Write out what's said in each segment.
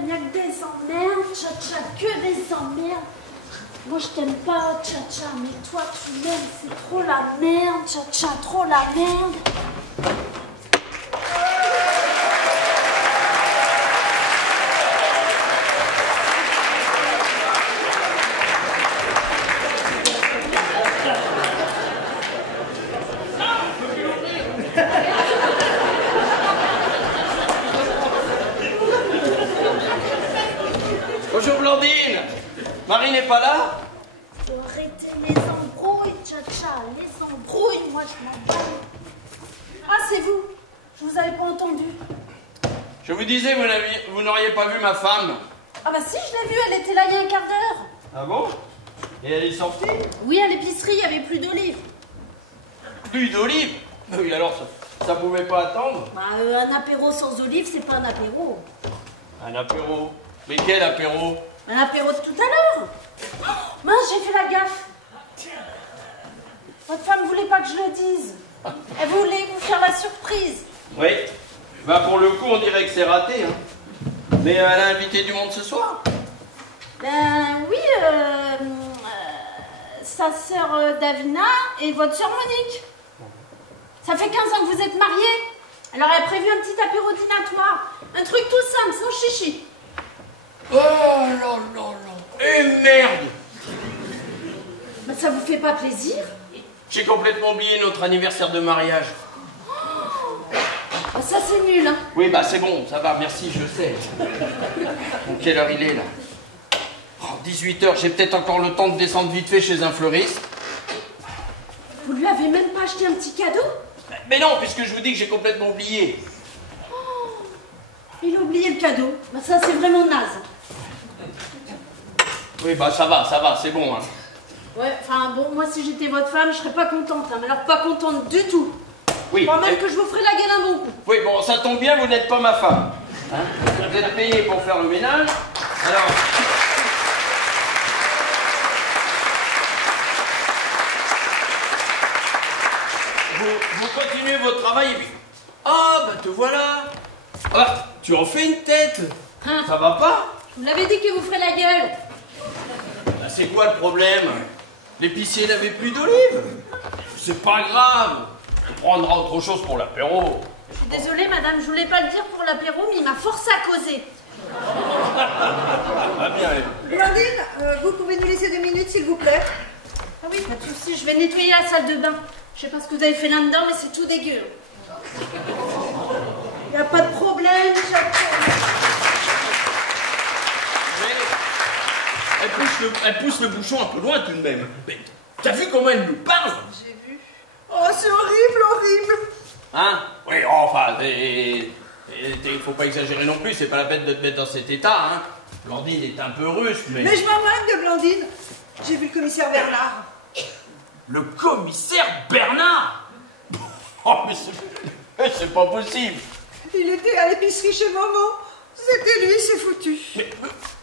il n'y a que des emmerdes, tcha-tcha, que des emmerdes. Moi, je t'aime pas, tcha-tcha, mais toi, tu m'aimes, c'est trop la merde, tcha-tcha, trop la merde. Bonjour Blandine. Marie n'est pas là? Faut arrêter les embrouilles, tcha-tcha, les embrouilles, moi je m'en bats. Ah, c'est vous. Je vous avais pas entendu. Je vous disais, vous n'auriez pas vu ma femme. Ah bah si, je l'ai vue, elle était là il y a un quart d'heure. Ah bon? Et elle est sortie? Oui, à l'épicerie, il n'y avait plus d'olives. Plus d'olives? Oui, alors ça pouvait pas attendre. Bah, un apéro sans olives, c'est pas un apéro. Un apéro? Mais quel apéro? Un apéro de tout à l'heure. Oh, mince, j'ai fait la gaffe. Votre femme voulait pas que je le dise. Elle voulait vous faire la surprise. Oui. Bah pour le coup, on dirait que c'est raté. Hein. Mais elle a invité du monde ce soir. Ben oui, sa sœur Davina et votre sœur Monique. Ça fait 15 ans que vous êtes mariés. Alors elle a prévu un petit apéro dînatoire. Un truc tout simple, sans chichi. Oh là là là. Et merde! Ben ça vous fait pas plaisir? J'ai complètement oublié notre anniversaire de mariage. Ah, ça c'est nul, hein. Oui, bah c'est bon, ça va, merci, je sais. Bon, quelle heure il est là? Oh, 18 h, j'ai peut-être encore le temps de descendre vite fait chez un fleuriste. Vous lui avez même pas acheté un petit cadeau? Mais non, puisque je vous dis que j'ai complètement oublié. Oh, il a oublié le cadeau. Ben ça c'est vraiment naze. Oui, bah ça va, c'est bon. Hein. Ouais, enfin bon, moi si j'étais votre femme, je serais pas contente. Hein, mais alors pas contente du tout. Oui. Je crois même que je vous ferai la gueule un bon coup. Oui, bon, ça tombe bien, vous n'êtes pas ma femme. Hein, vous êtes payé pour faire le ménage. Alors... Vous continuez votre travail et puis... Ah, bah te voilà. Ah, tu en fais une tête. Hein, Ça va pas? je vous l'avais dit que vous ferez la gueule. Bah, c'est quoi le problème? L'épicier n'avait plus d'olives. C'est pas grave. On prendra autre chose pour l'apéro. Je suis désolée, madame, je voulais pas le dire pour l'apéro, mais il m'a forcé à causer. Ah bien, allez. Blandine, vous pouvez nous laisser 2 minutes, s'il vous plaît? Ah oui, pas de soucis, je vais nettoyer la salle de bain. Je sais pas ce que vous avez fait là-dedans, mais c'est tout dégueu. Y a pas de problème, Elle pousse le bouchon un peu loin tout de même. Mais t'as vu comment elle nous parle? J'ai vu. Oh, c'est horrible, horrible. Hein? Oui, enfin, il faut pas exagérer non plus, c'est pas la peine de te mettre dans cet état, hein. Blandine est un peu russe, mais... Mais je m'en moque de Blandine. J'ai vu le commissaire Bernard. Le commissaire Bernard? Oh, mais c'est pas possible. Il était à l'épicerie chez Momo. C'était lui, c'est foutu.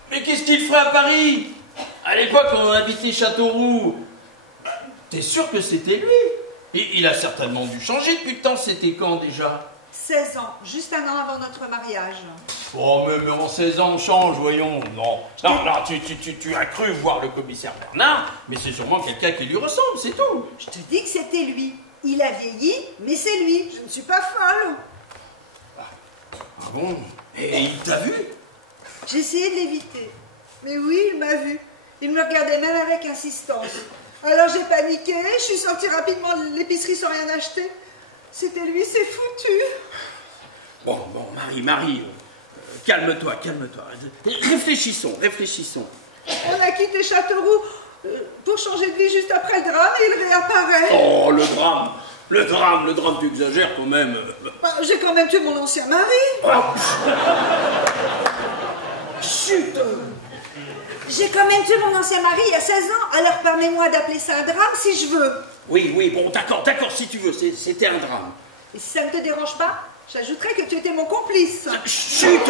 Mais qu'est-ce qu'il ferait à Paris? À l'époque, on habitait Châteauroux. T'es sûr que c'était lui? Il a certainement dû changer depuis le temps. C'était quand déjà? 16 ans, juste un an avant notre mariage. Oh, mais en 16 ans, on change, voyons. Non, tu as cru voir le commissaire Bernard, mais c'est sûrement quelqu'un qui lui ressemble, c'est tout. Je te dis que c'était lui. Il a vieilli, mais c'est lui. Je ne suis pas folle. Ah bon? Et il t'a vu? J'ai essayé de l'éviter. Mais oui, il m'a vu. Il me regardait même avec insistance. Alors j'ai paniqué, je suis sortie rapidement de l'épicerie sans rien acheter. C'était lui, c'est foutu. Bon, Marie, calme-toi. Réfléchissons. On a quitté Châteauroux pour changer de vie juste après le drame et il réapparaît. Oh, le drame, tu exagères quand même. Bah, j'ai quand même tué mon ancien mari. Oh. Chut! J'ai quand même tué mon ancien mari il y a 16 ans, alors permets-moi d'appeler ça un drame si je veux. Oui, bon, d'accord, si tu veux, c'était un drame. Et si ça ne te dérange pas, j'ajouterais que tu étais mon complice. Chut!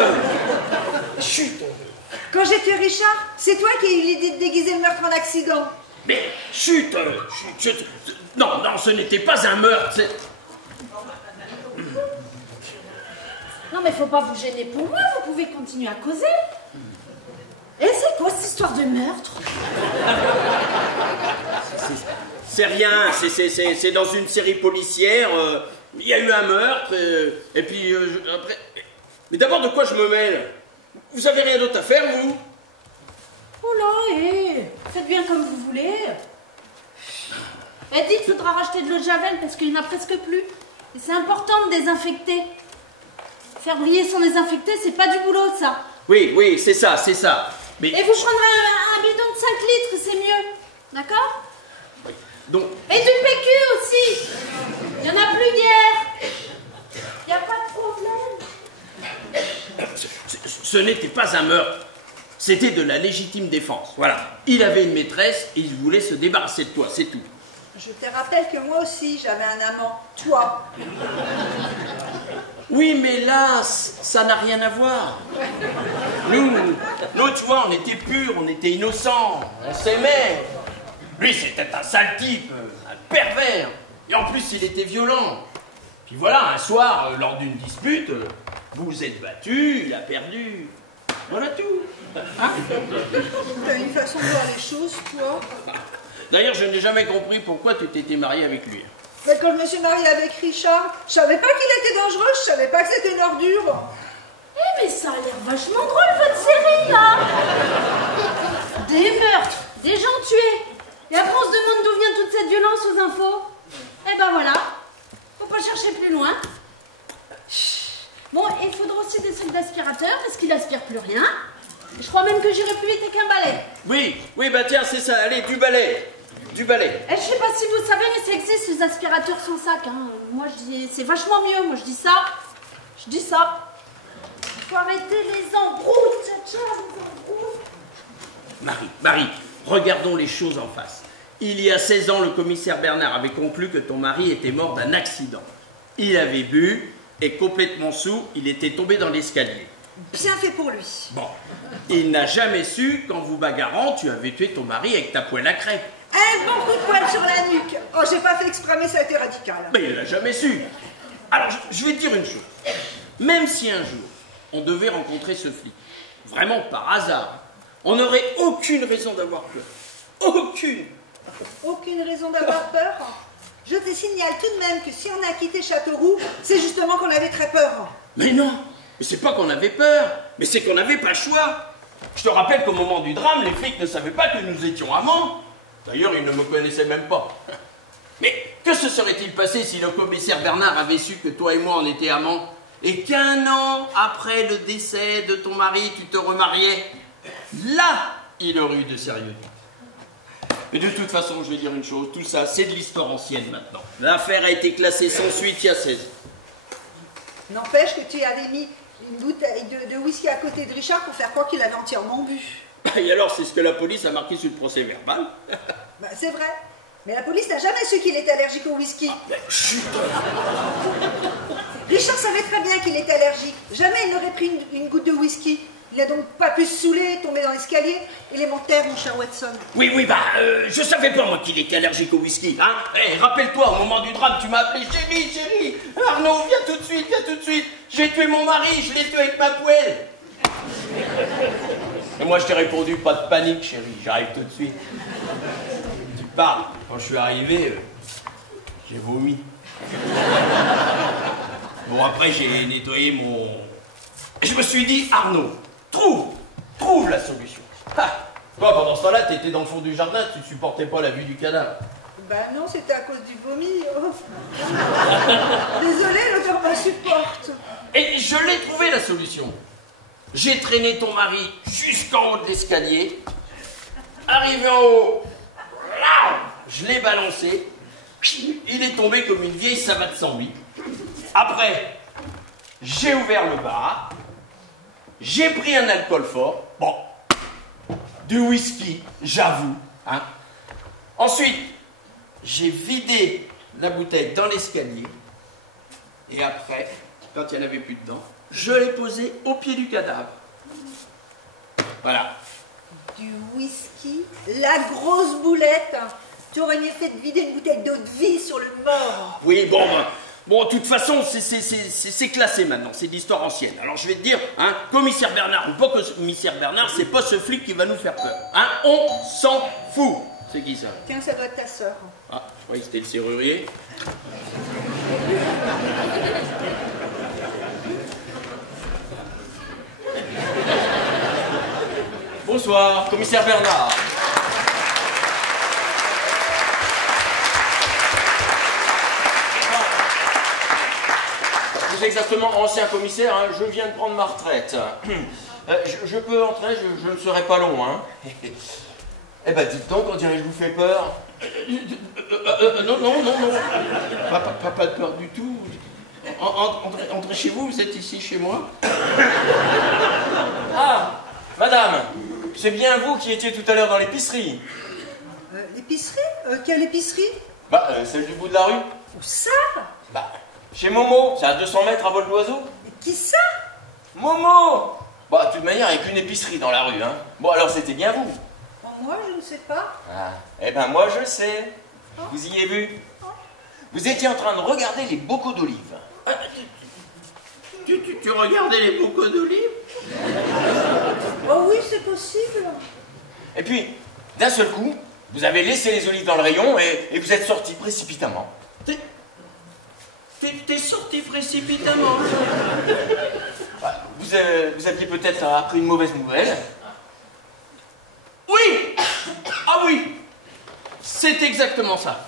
Quand j'ai tué Richard, c'est toi qui as eu l'idée de déguiser le meurtre en accident. Mais chut! Non, ce n'était pas un meurtre, Non mais faut pas vous gêner pour moi, vous pouvez continuer à causer. Et c'est quoi cette histoire de meurtre? C'est rien, c'est dans une série policière, il y a eu un meurtre, et puis après... Mais d'abord, de quoi je me mêle? Vous avez rien d'autre à faire, vous? Oh là, faites bien comme vous voulez. Et dites, il faudra racheter de l'eau de Javel parce qu'il n'y en a presque plus. Et c'est important de désinfecter. Faire briller sans désinfecter, c'est pas du boulot, ça. Oui, c'est ça, c'est ça. Mais... Et vous prendrez un bidon de 5 litres, c'est mieux. D'accord? Oui. Donc... Et du PQ aussi. Il n'y en a plus hier. Il n'y a pas de problème. Ce n'était pas un meurtre. C'était de la légitime défense. Voilà. Il avait une maîtresse et il voulait se débarrasser de toi, c'est tout. Je te rappelle que moi aussi, j'avais un amant. Toi. Oui, mais là, ça n'a rien à voir. Nous, tu vois, on était purs, on était innocents, on s'aimait. Lui, c'était un sale type, un pervers. Et en plus, il était violent. Puis voilà, un soir, lors d'une dispute, vous vous êtes battus, il a perdu. Voilà tout. Hein? T'as une façon de voir les choses, toi. D'ailleurs, je n'ai jamais compris pourquoi tu t'étais marié avec lui. Mais quand je me suis mariée avec Richard, je savais pas qu'il était dangereux, je savais pas que c'était une ordure. Eh mais ça a l'air vachement drôle votre série là. Des meurtres, des gens tués. Et après on se demande d'où vient toute cette violence aux infos. Eh ben voilà, faut pas chercher plus loin. Bon, il faudra aussi des sacs d'aspirateur parce qu'il aspire plus rien. Je crois même que j'irai plus vite qu'un balai. Oui, bah tiens, c'est ça, allez, du balai. Du balai. Et je sais pas si vous savez, mais ça existe les aspirateurs sans sac. Hein. Moi je dis, c'est vachement mieux, moi je dis ça. Je dis ça. Il faut arrêter les embrouilles, tcha-tcha, les embrouilles. Marie, regardons les choses en face. Il y a 16 ans, le commissaire Bernard avait conclu que ton mari était mort d'un accident. Il avait bu et complètement saoul, il était tombé dans l'escalier. Bien fait pour lui. Bon, il n'a jamais su qu'en vous bagarrant, tu avais tué ton mari avec ta poêle à crêpes. Un bon coup de poing sur la nuque. Oh, j'ai pas fait exprès, mais ça a été radical. Mais il l'a jamais su. Alors, je vais te dire une chose. Même si un jour, on devait rencontrer ce flic, vraiment par hasard, on n'aurait aucune raison d'avoir peur. Aucune. Aucune raison d'avoir peur. Je te signale tout de même que si on a quitté Châteauroux, c'est justement qu'on avait très peur. Mais non, mais c'est pas qu'on avait peur, mais c'est qu'on n'avait pas le choix. Je te rappelle qu'au moment du drame, les flics ne savaient pas que nous étions amants. D'ailleurs, ils ne me connaissaient même pas. Mais que se serait-il passé si le commissaire Bernard avait su que toi et moi on était amants et qu'un an après le décès de ton mari, tu te remariais? Là, il aurait eu de sérieux doutes. Mais de toute façon, je vais dire une chose, tout ça, c'est de l'histoire ancienne maintenant. L'affaire a été classée sans suite il y a 16 ans. N'empêche que tu avais mis une bouteille de whisky à côté de Richard pour faire croire qu'il avait entièrement bu. Et alors, c'est ce que la police a marqué sur le procès verbal. Bah, c'est vrai. Mais la police n'a jamais su qu'il était allergique au whisky. Ah, ben, chut. Richard savait très bien qu'il était allergique. Jamais il n'aurait pris une goutte de whisky. Il n'a donc pas pu se saouler, tomber dans l'escalier. Élémentaire, mon cher Watson. Oui, je savais pas, moi, qu'il était allergique au whisky, hein. Hey, rappelle-toi, au moment du drame, tu m'as appelé chérie. Arnaud, viens tout de suite. J'ai tué mon mari, je l'ai tué avec ma poêle. Et moi, je t'ai répondu, pas de panique, chérie, j'arrive tout de suite. Tu parles. Quand je suis arrivé, j'ai vomi. Bon, après, j'ai nettoyé mon... Et je me suis dit, Arnaud, trouve la solution. Ah, toi, pendant ce temps-là, t'étais dans le fond du jardin, tu supportais pas la vue du cadavre. Ben non, c'était à cause du vomi. Oh. Désolé, l'odeur m'insupporte. Et je l'ai trouvé, la solution. J'ai traîné ton mari jusqu'en haut de l'escalier. Arrivé en haut, là, je l'ai balancé. Il est tombé comme une vieille savate sans vie. Après, j'ai ouvert le bar. J'ai pris un alcool fort. Bon, du whisky, j'avoue. Hein. Ensuite, j'ai vidé la bouteille dans l'escalier. Et après, quand il n'y en avait plus dedans, je l'ai posé au pied du cadavre. Voilà. Du whisky, la grosse boulette. Tu aurais mieux fait de vider une bouteille d'eau de vie sur le mort. Oui, bon, Bon, de toute façon, c'est classé maintenant, c'est de l'histoire ancienne. Alors je vais te dire, hein, commissaire Bernard ou pas commissaire Bernard, c'est pas ce flic qui va nous faire peur. Hein, on s'en fout. C'est qui ça? Tiens, ça doit être ta sœur. Ah, je croyais que c'était le serrurier. Bonsoir, commissaire Bernard. Exactement, ancien commissaire, hein, je viens de prendre ma retraite. Je peux entrer, je ne serai pas long, hein. Eh ben, dites donc, on dirait que je vous fais peur. Non. Pas de peur du tout. Entrez chez vous, vous êtes ici chez moi. Ah, madame, c'est bien vous qui étiez tout à l'heure dans l'épicerie. L'épicerie Quelle épicerie? Bah, celle du bout de la rue. Où ça? Bah, chez Momo, c'est à 200 mètres à vol d'oiseau. Mais qui ça? Momo! Bah, de toute manière, il n'y a qu'une épicerie dans la rue, hein. Bon, alors c'était bien vous. Oh, moi, je ne sais pas. Ah, eh ben moi, je sais. Vous y avez vu? Vous étiez en train de regarder les bocaux d'olives. Tu regardais les bocaux d'olives? Oh oui, c'est possible. Et puis, d'un seul coup, vous avez laissé les olives dans le rayon et vous êtes sorti précipitamment. T'es sorti précipitamment. Vous aviez peut-être appris une mauvaise nouvelle. Oui! Ah oui! C'est exactement ça.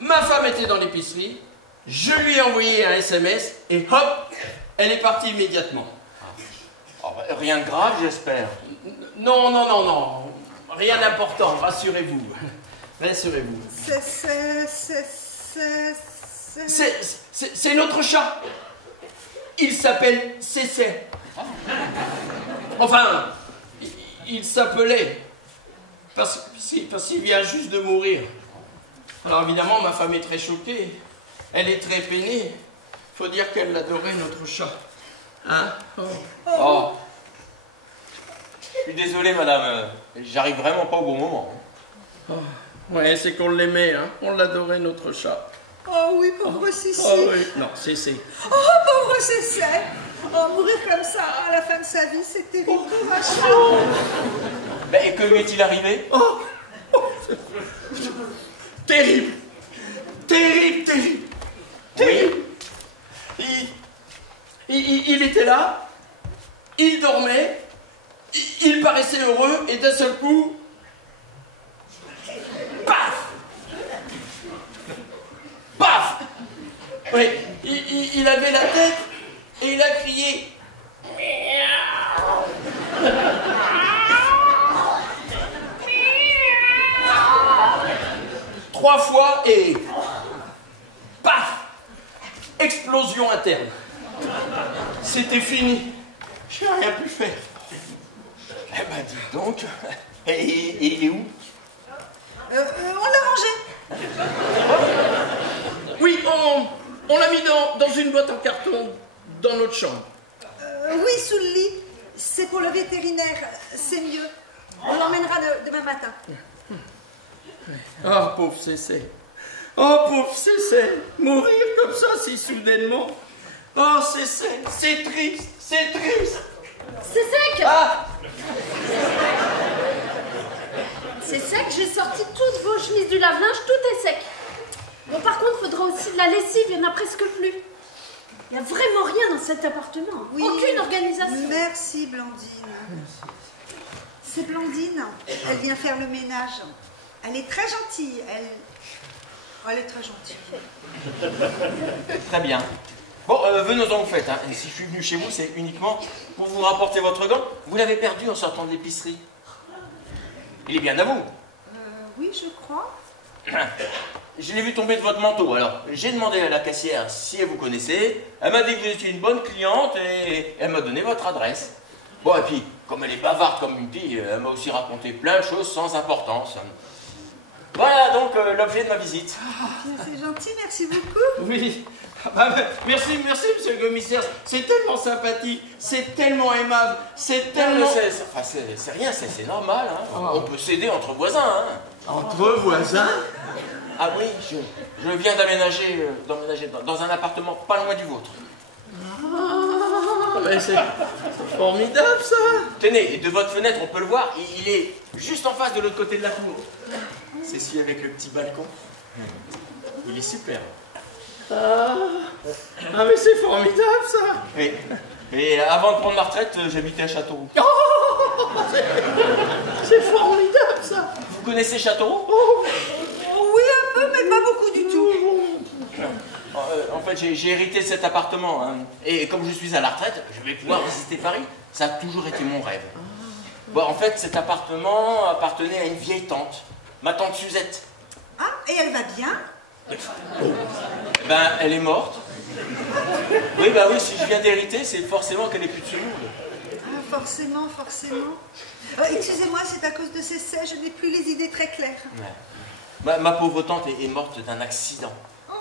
Ma femme était dans l'épicerie, je lui ai envoyé un SMS et hop, elle est partie immédiatement. Oh, rien de grave, j'espère. Non. Rien d'important, rassurez-vous. Rassurez-vous. C'est notre chat. Il s'appelle Cécé. Enfin, il s'appelait. Parce qu'il vient juste de mourir. Alors évidemment, ma femme est très choquée. Elle est très peinée. Faut dire qu'elle l'adorait, notre chat. Hein? Oh. Je suis désolé, madame. J'arrive vraiment pas au bon moment. Oh. Ouais, c'est qu'on l'aimait, hein. On l'adorait, notre chat. Oh oui, pauvre Cécé. Oh oui, non, Cécé. Oh, pauvre Cécé. Oh, mourir comme ça à la fin de sa vie, c'est terrible, pauvre chat. Ben, et que lui est-il arrivé? Terrible. Oui. Il était là, il dormait, il paraissait heureux, et d'un seul coup, paf! Paf! Oui, il avait la tête, et il a crié. Trois fois et paf! Explosion interne. C'était fini. Je n'ai rien pu faire. Eh ben, dites donc. Et où? On l'a rangé. Oui, on l'a mis dans une boîte en carton dans notre chambre. Oui, sous le lit. C'est pour le vétérinaire. C'est mieux. On l'emmènera demain matin. Oh, pauvre Cécé. Oh, pauvre Cécé. Mourir comme ça si soudainement. Oh, Cécé, c'est triste. C'est sec. Ah! C'est sec, j'ai sorti toutes vos chemises du lave-linge, tout est sec. Bon, par contre, il faudra aussi de la lessive, il n'y en a presque plus. Il n'y a vraiment rien dans cet appartement. Oui. Aucune organisation. Merci, Blandine. C'est Blandine. Elle vient faire le ménage. Elle est très gentille. Elle est très gentille. Très bien. Bon, venons-en au fait. Hein. Et si je suis venu chez vous, c'est uniquement pour vous rapporter votre gant. Vous l'avez perdu en sortant de l'épicerie. Il est bien à vous. Oui, je crois. Je l'ai vu tomber de votre manteau. Alors, j'ai demandé à la caissière si elle vous connaissait. Elle m'a dit que vous étiez une bonne cliente et elle m'a donné votre adresse. Bon, et puis, comme elle est bavarde comme une pie, elle m'a aussi raconté plein de choses sans importance. Voilà donc l'objet de ma visite. C'est gentil, merci beaucoup. Oui. Ah, merci, monsieur le commissaire. C'est tellement sympathique, c'est tellement aimable, c'est tellement... C'est rien, c'est normal. Hein. On peut s'aider entre voisins. Hein. Entre voisins? Ah oui, je viens d'emménager dans un appartement pas loin du vôtre. Ah, mais c'est formidable, ça. Tenez, et de votre fenêtre, on peut le voir, il est juste en face de l'autre côté de la cour. C'est celui avec le petit balcon. Il est super. Ah, mais c'est formidable, ça. Oui. Et avant de prendre ma retraite, j'habitais à Châteauroux. Oh, c'est formidable, ça. Vous connaissez Châteauroux? Oui, un peu, mais pas beaucoup du tout. En fait, j'ai hérité de cet appartement. Hein. Et comme je suis à la retraite, je vais pouvoir visiter Paris. Ça a toujours été mon rêve. Bon, en fait, cet appartement appartenait à une vieille tante, ma tante Suzette. Ah, et elle va bien? Ben, elle est morte. Oui, bah oui, si je viens d'hériter, c'est forcément qu'elle est plus de ce monde. Ah, forcément. Excusez-moi, c'est à cause de ces sets, je n'ai plus les idées très claires. Ouais. Ma pauvre tante est morte d'un accident. Oh.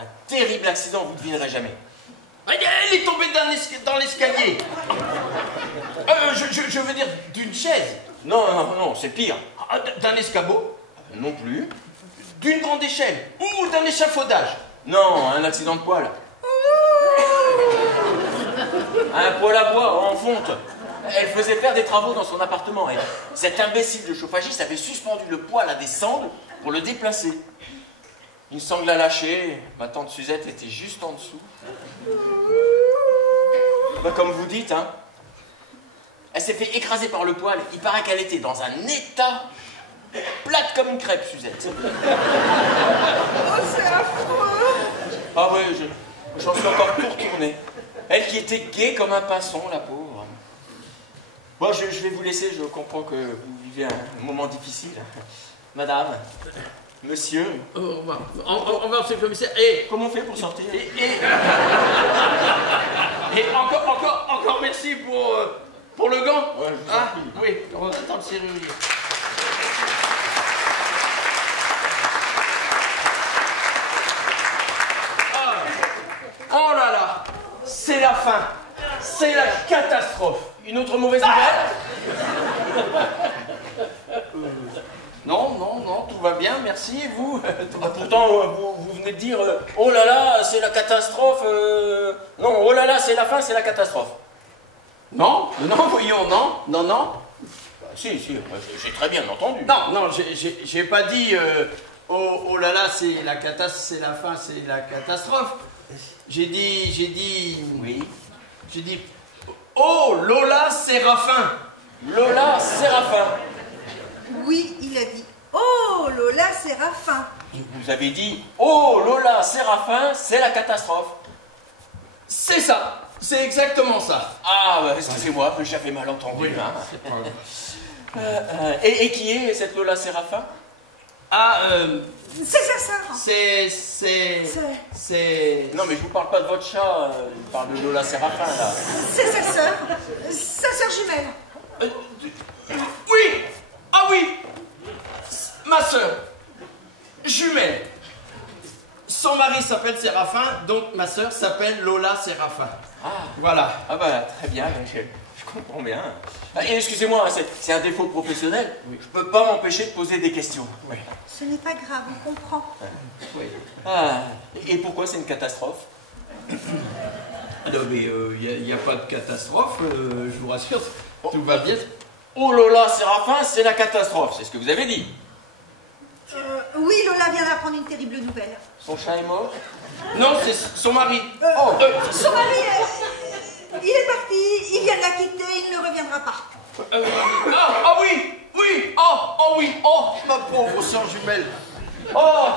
Un terrible accident, vous ne devinerez jamais. Elle est tombée dans l'escalier. Je veux dire d'une chaise. Non, c'est pire. Ah, d'un escabeau. Non plus. D'une grande échelle. Ou d'un échafaudage. Non, un accident de poêle. Un poêle à bois en fonte. Elle faisait faire des travaux dans son appartement et cet imbécile de chauffagiste avait suspendu le poêle à des sangles pour le déplacer. Une sangle a lâché, ma tante Suzette était juste en dessous. Bah, comme vous dites, hein, elle s'est fait écraser par le poêle. Il paraît qu'elle était dans un état plate comme une crêpe, Suzette. Oh, c'est affreux. Ah oui, j'en suis encore tout retourné. Elle qui était gaie comme un pinson, la pauvre. Bon, je vais vous laisser, je comprends que vous vivez un moment difficile. Madame, monsieur. Au revoir. Au revoir, monsieur le commissaire. Et Comment on fait pour sortir? Et encore merci pour le gant. Ouais, je vous en prie. Oui, on attend le serrurier. Oh là là, c'est la fin, c'est la catastrophe. Une autre mauvaise nouvelle? Non, tout va bien, merci, et vous? Pourtant, vous venez de dire oh là là, c'est la catastrophe. Non, oh là là, c'est la fin, c'est la catastrophe. Non, voyons, non. Bah, si, j'ai très bien entendu. Non, j'ai pas dit oh là là, c'est la catastrophe, c'est la fin, c'est la catastrophe. J'ai dit. Oui. J'ai dit oh Lola Séraphin. Lola Séraphin. Oui, il a dit. Oh, Lola Séraphin. Vous avez dit oh Lola Séraphin, c'est la catastrophe. C'est ça, c'est exactement ça. Ah, bah, excusez-moi, j'avais mal entendu. Oui, Hein. Et qui est cette Lola Séraphin? Ah, C'est sa sœur. c'est... Non, mais je vous parle pas de votre chat, je parle de Lola Séraphin, là. C'est sa sœur jumelle. Oui. Ah oui. Ma sœur jumelle. Son mari s'appelle Séraphin, donc ma sœur s'appelle Lola Séraphin. Ah, Voilà. ah bah, très bien, je comprends bien. Et excusez-moi, hein, c'est un défaut professionnel. Oui. Je peux pas m'empêcher de poser des questions. Oui. Ce n'est pas grave, on comprend. Oui. Ah, et pourquoi c'est une catastrophe? Non mais il n'y a pas de catastrophe, je vous rassure, tout va bien. Oh Lola Séraphin, c'est la catastrophe, c'est ce que vous avez dit. Oui, Lola vient d'apprendre une terrible nouvelle. Son chat est mort? Non, c'est son mari. Son mari, il est parti, il vient de la quitter, il ne reviendra pas. Oui, ma pauvre sœur jumelle. Oh,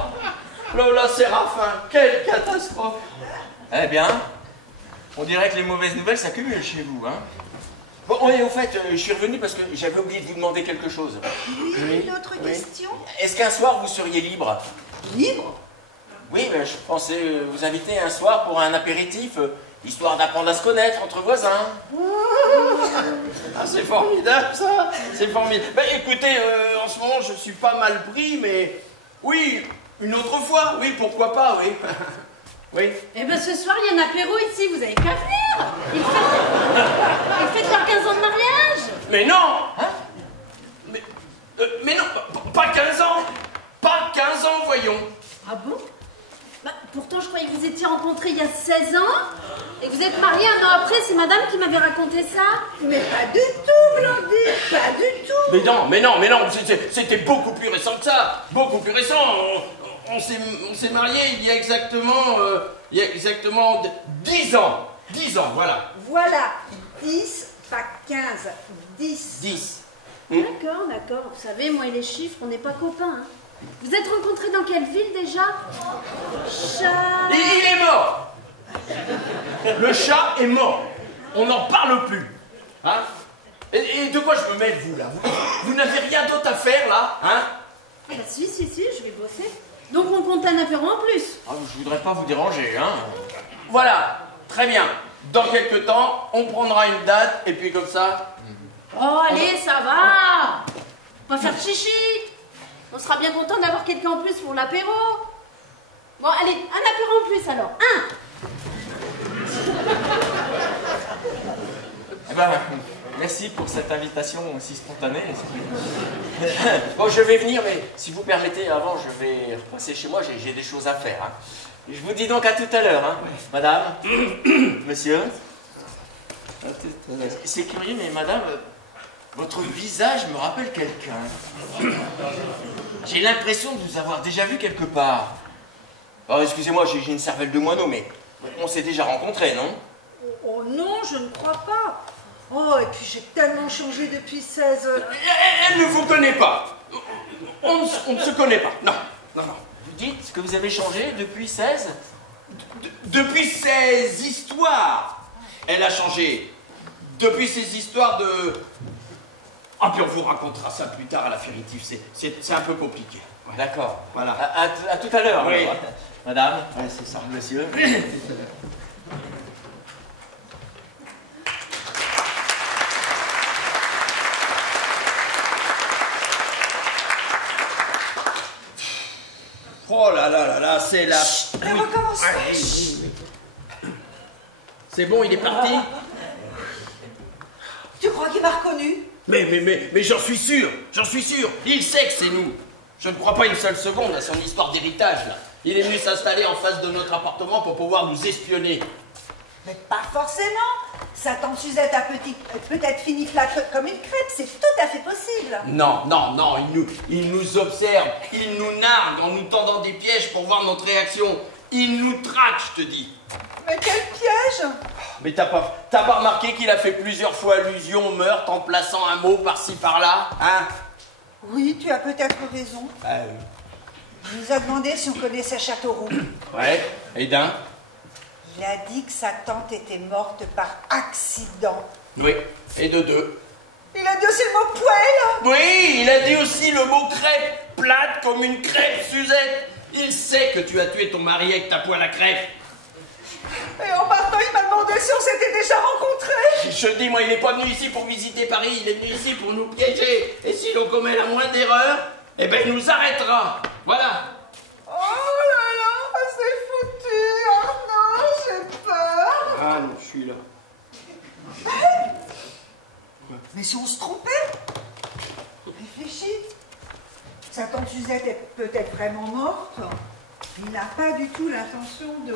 Lola Séraphin, quelle catastrophe. Eh bien, on dirait que les mauvaises nouvelles s'accumulent chez vous, hein. Bon, et au fait, je suis revenu parce que j'avais oublié de vous demander quelque chose. Oui, une autre question? Est-ce qu'un soir vous seriez libre? Libre? Oui, ben, je pensais vous inviter un soir pour un apéritif histoire d'apprendre à se connaître entre voisins. Ah, c'est formidable, ça. C'est formidable. Ben, écoutez, en ce moment, je suis pas mal pris, mais... Oui, une autre fois. Oui, pourquoi pas, oui. Oui. Eh ben ce soir, il y a un apéro ici, vous avez qu'à venir. Ils fêtent leurs 15 ans de mariage. Mais non hein? Mais non, pas 15 ans. Pas 15 ans, voyons. Ah bon? Bah, pourtant, je croyais que vous étiez rencontrés il y a 16 ans et que vous êtes mariés un an après. C'est madame qui m'avait raconté ça. Mais pas du tout, Blandine, pas du tout. Mais non, c'était beaucoup plus récent que ça. Beaucoup plus récent. On s'est mariés il y a exactement 10 ans. 10 ans, voilà. Voilà, 10, pas 15, 10. 10. D'accord, d'accord. Vous savez, moi et les chiffres, on n'est pas copains. Hein. Vous êtes rencontrés dans quelle ville déjà? Il est mort. Le chat est mort. On n'en parle plus. Hein? Et de quoi je me mêle, vous, là? Vous n'avez rien d'autre à faire, là? Hein? Ah bah si, je vais bosser. Donc on compte un apéro en plus. Ah, je voudrais pas vous déranger, hein. Voilà, très bien. Dans quelques temps, on prendra une date, et puis comme ça... Oh, allez, ça va. On va faire chichi. On sera bien content d'avoir quelqu'un en plus pour l'apéro. Bon, allez, un apéro en plus alors. Eh ben, merci pour cette invitation aussi spontanée. Bon, je vais venir, mais si vous permettez, avant, je vais repasser chez moi, j'ai des choses à faire. Hein. Je vous dis donc à tout à l'heure, hein. Madame, monsieur. C'est curieux, mais madame, votre visage me rappelle quelqu'un. J'ai l'impression de vous avoir déjà vu quelque part. Alors, excusez-moi, j'ai une cervelle de moineau, mais on s'est déjà rencontrés, non? Oh non, je ne crois pas. Oh, et puis j'ai tellement changé depuis 16 ans. Elle ne vous connaît pas. On ne se connaît pas. Non. Vous dites que vous avez changé depuis 16? Depuis ces histoires. Elle a changé. Depuis ces histoires de... Ah, puis on vous racontera ça plus tard à l'apéritif. C'est un peu compliqué. Ouais. D'accord. Voilà. À tout à l'heure. Oui. Madame. Ouais, c'est ça. Monsieur. Oh là, c'est la... Mais recommence. C'est bon, il est parti? Tu crois qu'il m'a reconnu? Mais j'en suis sûr. Il sait que c'est nous. Je ne crois pas une seule seconde à son histoire d'héritage, là. Il est venu s'installer en face de notre appartement pour pouvoir nous espionner. Mais pas forcément. Sa tante Suzette a peut-être fini plate comme une crêpe, c'est tout à fait possible. Non, il nous observe, il nous nargue en nous tendant des pièges pour voir notre réaction. Il nous traque, je te dis. Mais quel piège! Mais t'as pas remarqué qu'il a fait plusieurs fois allusion au meurtre en plaçant un mot par-ci par-là, hein? Oui, tu as peut-être raison. Ah oui. Il nous a demandé si on connaissait Châteauroux. Ouais, et d'un? Il a dit que sa tante était morte par accident. Oui, et de deux? Il a dit aussi le mot poêle. Oui, il a dit aussi le mot crêpe, plate comme une crêpe, Suzette. Il sait que tu as tué ton mari avec ta poêle à crêpes. Et en partant, il m'a demandé si on s'était déjà rencontrés. Je te dis, moi, il n'est pas venu ici pour visiter Paris, il est venu ici pour nous piéger. Et si l'on commet la moindre erreur, eh ben, il nous arrêtera. Voilà. Oh là là, c'est foutu. Oh non, j'ai peur. Ah non, je suis là. Mais si on se trompait? Réfléchis. Sa tante Suzette est peut-être vraiment morte. Il n'a pas du tout l'intention de...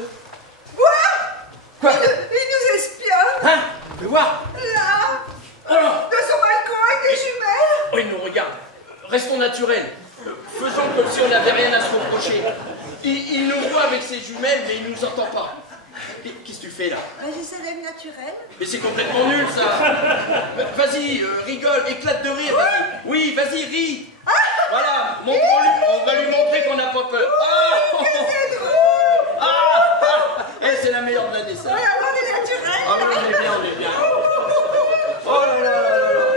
Quoi? Il nous espionne. Hein? Fais voir. Là, Alors. de son balcon avec des jumelles. Oh, il nous regarde. Restons naturels. Faisons comme si on n'avait rien à se reprocher. Il nous voit avec ses jumelles, mais il nous entend pas. Qu'est-ce que tu fais là? J'essaie d'être naturelle. Mais c'est complètement nul ça. Vas-y, rigole, éclate de rire. Vas-y. Oui, vas-y, ris. Voilà, montrons-lui, on va lui montrer qu'on n'a pas peur. C'est la meilleure de l'année ça. Ouais, on est naturel. Ah oui, on est bien. Oh là là là là là.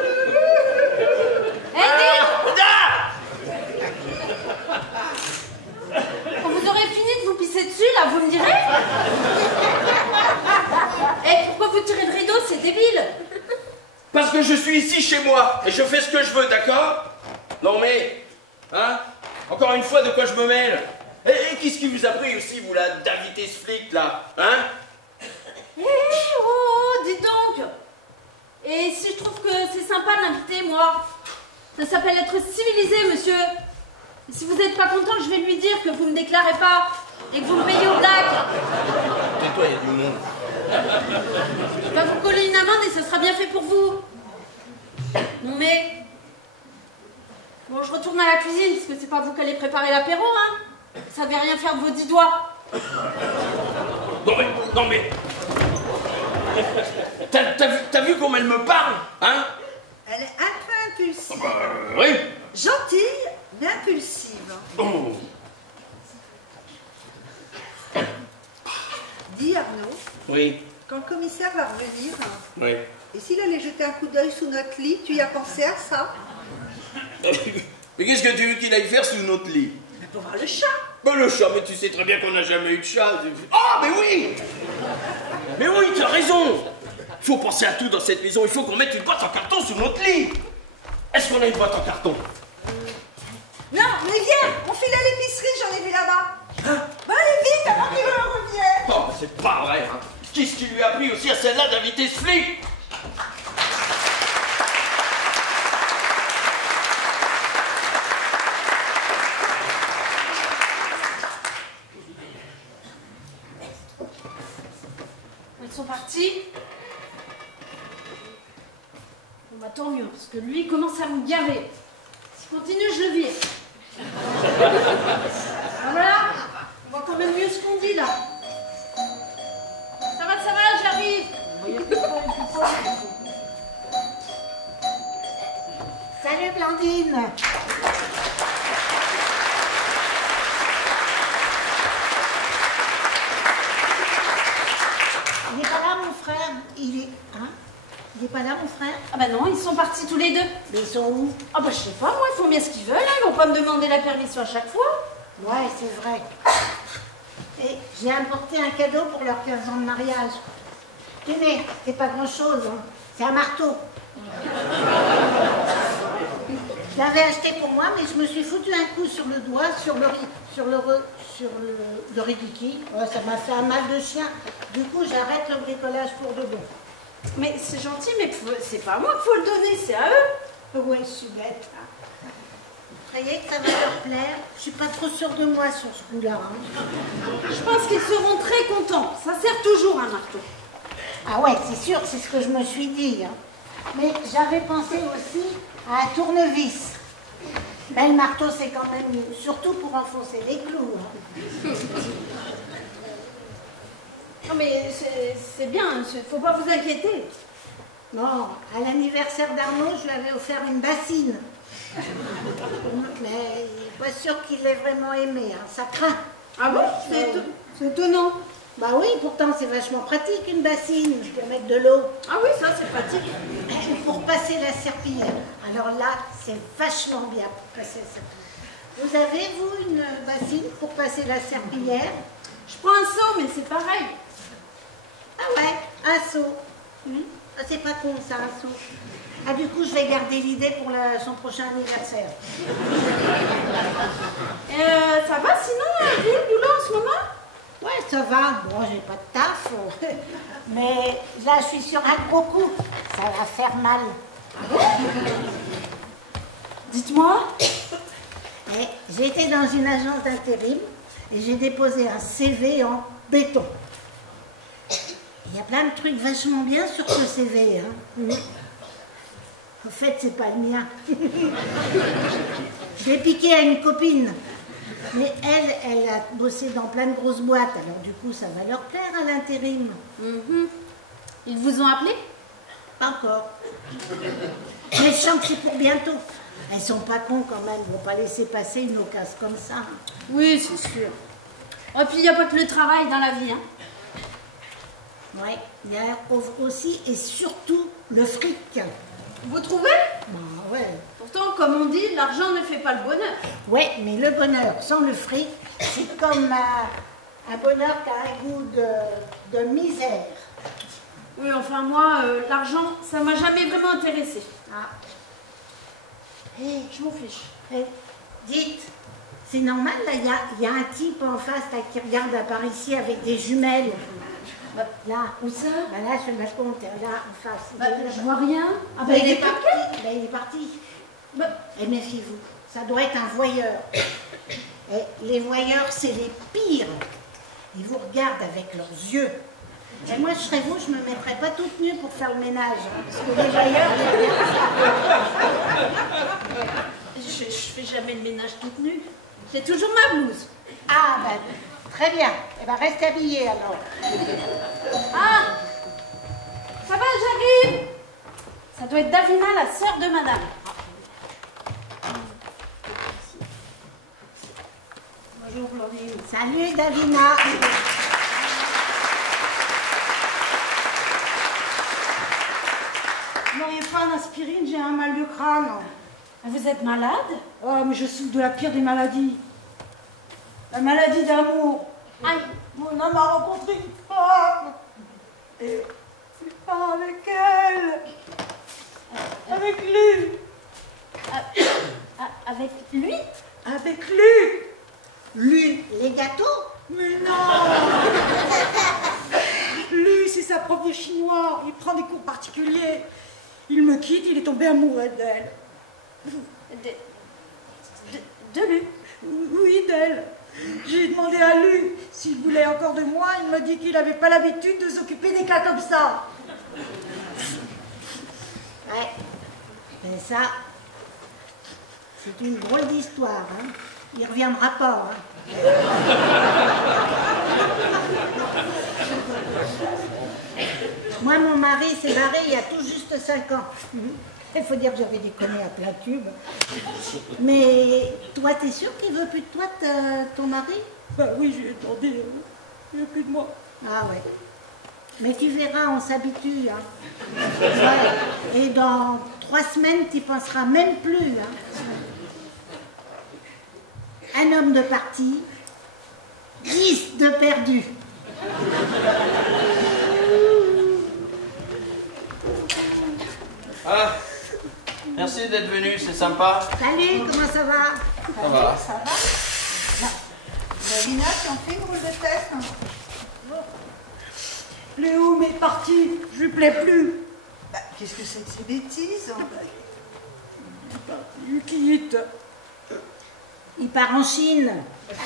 Quand vous aurez fini de vous pisser dessus, là, vous me direz? je suis ici chez moi et je fais ce que je veux, d'accord? Non mais, hein? Encore une fois, de quoi je me mêle? Et qu'est-ce qui vous a pris aussi, vous, là, d'inviter ce flic, là? Hein? Oh, dites donc. Et si je trouve que c'est sympa de l'inviter, moi? Ça s'appelle être civilisé, monsieur. Et si vous n'êtes pas content, je vais lui dire que vous ne me déclarez pas et que vous me payez au DAC. Tais-toi, il y a du monde. Je vais vous coller une amende et ce sera bien fait pour vous. Non mais... Bon, je retourne à la cuisine, parce que c'est pas vous qui allez préparer l'apéro, hein. Ça ne savez rien faire de vos 10 doigts. Non mais... T'as vu comment elle me parle, hein? Elle est un peu impulsive. Oui. Gentille, mais impulsive. Oh. Dis Arnaud, Oui. quand le commissaire va revenir, Oui. et s'il allait jeter un coup d'œil sous notre lit, tu y as pensé à ça? Mais qu'est-ce que tu veux qu'il aille faire sous notre lit? Pour voir le chat. Ben le chat, mais tu sais très bien qu'on n'a jamais eu de chat. Ah, mais oui! Mais oui, tu as raison! Il faut penser à tout dans cette maison. Il faut qu'on mette une boîte en carton sous notre lit. Est-ce qu'on a une boîte en carton? Non, mais viens, on file à l'épicerie, j'en ai vu là-bas. Bah allez vite, avant qu'il revienne. Oh, mais c'est pas vrai, hein. Qu'est-ce qui lui a pris aussi à celle-là d'inviter ce flic? Ils sont partis. Bon bah tant mieux, parce que lui il commence à me gaver. S'il continue, je le vire. Ah, voilà, on voit quand même mieux ce qu'on dit là. Ça va, j'arrive. Salut Blandine. Il n'est pas là mon frère. Il est pas là mon frère. Ah bah non, ils sont partis tous les deux. Mais ils sont où? Ah bah je sais pas, moi ils font bien ce qu'ils veulent, hein. Ils vont pas me demander la permission à chaque fois. Ouais, c'est vrai. Et j'ai importé un cadeau pour leurs 15 ans de mariage. Tenez, c'est pas grand chose, hein. C'est un marteau. Je l'avais acheté pour moi, mais je me suis foutu un coup sur le doigt, sur le ridiki. Ouais, ça m'a fait un mal de chien. Du coup, j'arrête le bricolage pour de bon. Mais c'est gentil, mais c'est pas à moi qu'il faut le donner, c'est à eux. Ouais, je suis bête. Vous croyez que ça va leur plaire? Je suis pas trop sûre de moi sur ce coup-là. Hein. Je pense qu'ils seront très contents. Ça sert toujours un marteau. Ah ouais, c'est sûr, c'est ce que je me suis dit. Hein. Mais j'avais pensé aussi à un tournevis. Ben, le marteau, c'est quand même mieux, surtout pour enfoncer les clous. Hein. Non mais c'est bien, faut pas vous inquiéter. Non, à l'anniversaire d'Arnaud, je lui avais offert une bassine. Mais il n'est pas sûr qu'il l'ait vraiment aimé, hein. Ça craint. Ah bon? C'est étonnant. Bah oui, pourtant c'est vachement pratique une bassine pour mettre de l'eau. Ah oui, ça c'est pratique. Pour passer la serpillière. Alors là, c'est vachement bien pour passer la serpillière. Vous avez, vous, une bassine pour passer la serpillière? Je prends un seau, mais c'est pareil. Ah ouais, un seau. Ah, c'est pas con ça, un seau. Ah, du coup, je vais garder l'idée pour son prochain anniversaire. Ça va sinon, vous, le boulot en ce moment? Ouais, ça va. Bon, j'ai pas de taf. Mais là, je suis sur un gros coup. Ça va faire mal. Dites-moi. J'ai été dans une agence d'intérim et j'ai déposé un CV en béton. Il y a plein de trucs vachement bien sur ce CV. Hein. En fait, c'est pas le mien. Je l'ai piqué à une copine. Mais elle a bossé dans plein de grosses boîtes. Alors du coup, ça va leur plaire à l'intérim. Ils vous ont appelé? Pas encore. Mais je sens que c'est pour bientôt. Elles sont pas cons quand même. Ils vont pas laisser passer une occasion comme ça. Oui, c'est sûr. Et puis, il n'y a pas que le travail dans la vie. Hein. Oui, il y a aussi et surtout le fric. Vous trouvez? Bah ouais. Pourtant, comme on dit, l'argent ne fait pas le bonheur. Oui, mais le bonheur sans le fric, c'est comme un bonheur qui a un goût de misère. Oui, enfin moi, l'argent, ça m'a jamais vraiment intéressé. Ah. Hé, Je m'en fiche. dites, c'est normal, là, il y a un type en face là, qui regarde par ici avec des jumelles. Là. Où ça? Bah là, sur le balcon, là, en face. Je vois rien. Ah Bah, bah il est parti. parti. Bah, il est parti. Bah, Et méfiez-vous, ça doit être un voyeur. Et les voyeurs, c'est les pires. Ils vous regardent avec leurs yeux. Et moi, je serais vous, je me mettrais pas toute nue pour faire le ménage. Hein, parce que les voyeurs, je fais jamais le ménage toute nue. J'ai toujours ma blouse. Ah, ben, très bien. Eh ben, reste habillée alors. Ah, ça va, j'arrive. Ça doit être Davina, la sœur de madame. Bonjour, Florine. Salut, Davina. Vous n'auriez pas une aspirine, j'ai un mal de crâne. Vous êtes malade? Oh, mais je souffre de la pire des maladies. La maladie d'amour. Aïe. Mon homme a rencontré une femme. Et c'est pas avec elle. Avec lui. Avec lui? Avec lui. Lui. Les gâteaux? Mais non. Lui, c'est sa prof de chinois. Il prend des cours particuliers. Il me quitte, il est tombé amoureux d'elle. De lui? Oui, d'elle. J'ai demandé à lui s'il voulait encore de moi. Il m'a dit qu'il n'avait pas l'habitude de s'occuper des cas comme ça. Ouais. Mais ça, c'est une drôle d'histoire. Hein. Il reviendra pas. Hein. Moi, mon mari s'est barré il y a tout juste 5 ans. Il faut dire que j'avais déconné à plein tube. Mais toi, t'es sûr qu'il veut plus de toi, ton mari? Bah oui, j'ai demandé. Il n'y a plus de moi. Ah ouais. Mais tu verras, on s'habitue. Hein. Ouais. Et dans 3 semaines, tu penseras même plus. Hein. Un homme de parti, 10 de perdu. Ah, merci d'être venu, c'est sympa. Salut, comment ça va? Ça va. Ça va? Davina, tu en fais une roule de tête? Léo m'est parti, je lui plais plus. Bah, qu'est-ce que c'est que ces bêtises? Il quitte. Il part en Chine.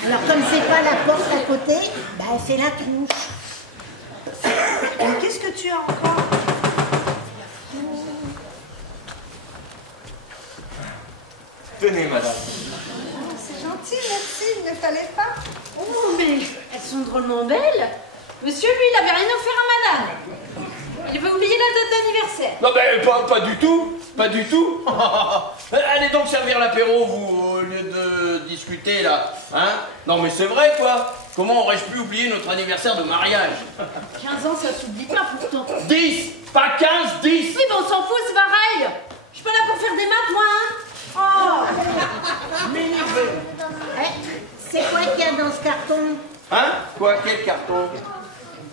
Alors comme c'est pas la porte à côté, bah elle fait la tronche. Mais qu'est-ce que tu as encore? Tenez, madame. C'est gentil, merci, il ne fallait pas. Oh, mais elles sont drôlement belles. Monsieur, lui, il avait rien offert à madame. Il avait oublié la date d'anniversaire. Non, mais pas du tout. Pas du tout. Allez donc servir l'apéro, vous, au lieu de discuter, là. Hein? Non, mais c'est vrai, quoi. Comment aurais-je pu oublier notre anniversaire de mariage? 15 ans, ça s'oublie pas pourtant. 10, pas 15, 10. Oui, mais on s'en fout, c'est pareil. Je suis pas là pour faire des maths, moi, hein. Oh. C'est quoi qu'il y a dans ce carton? Hein? Quoi? Quel carton?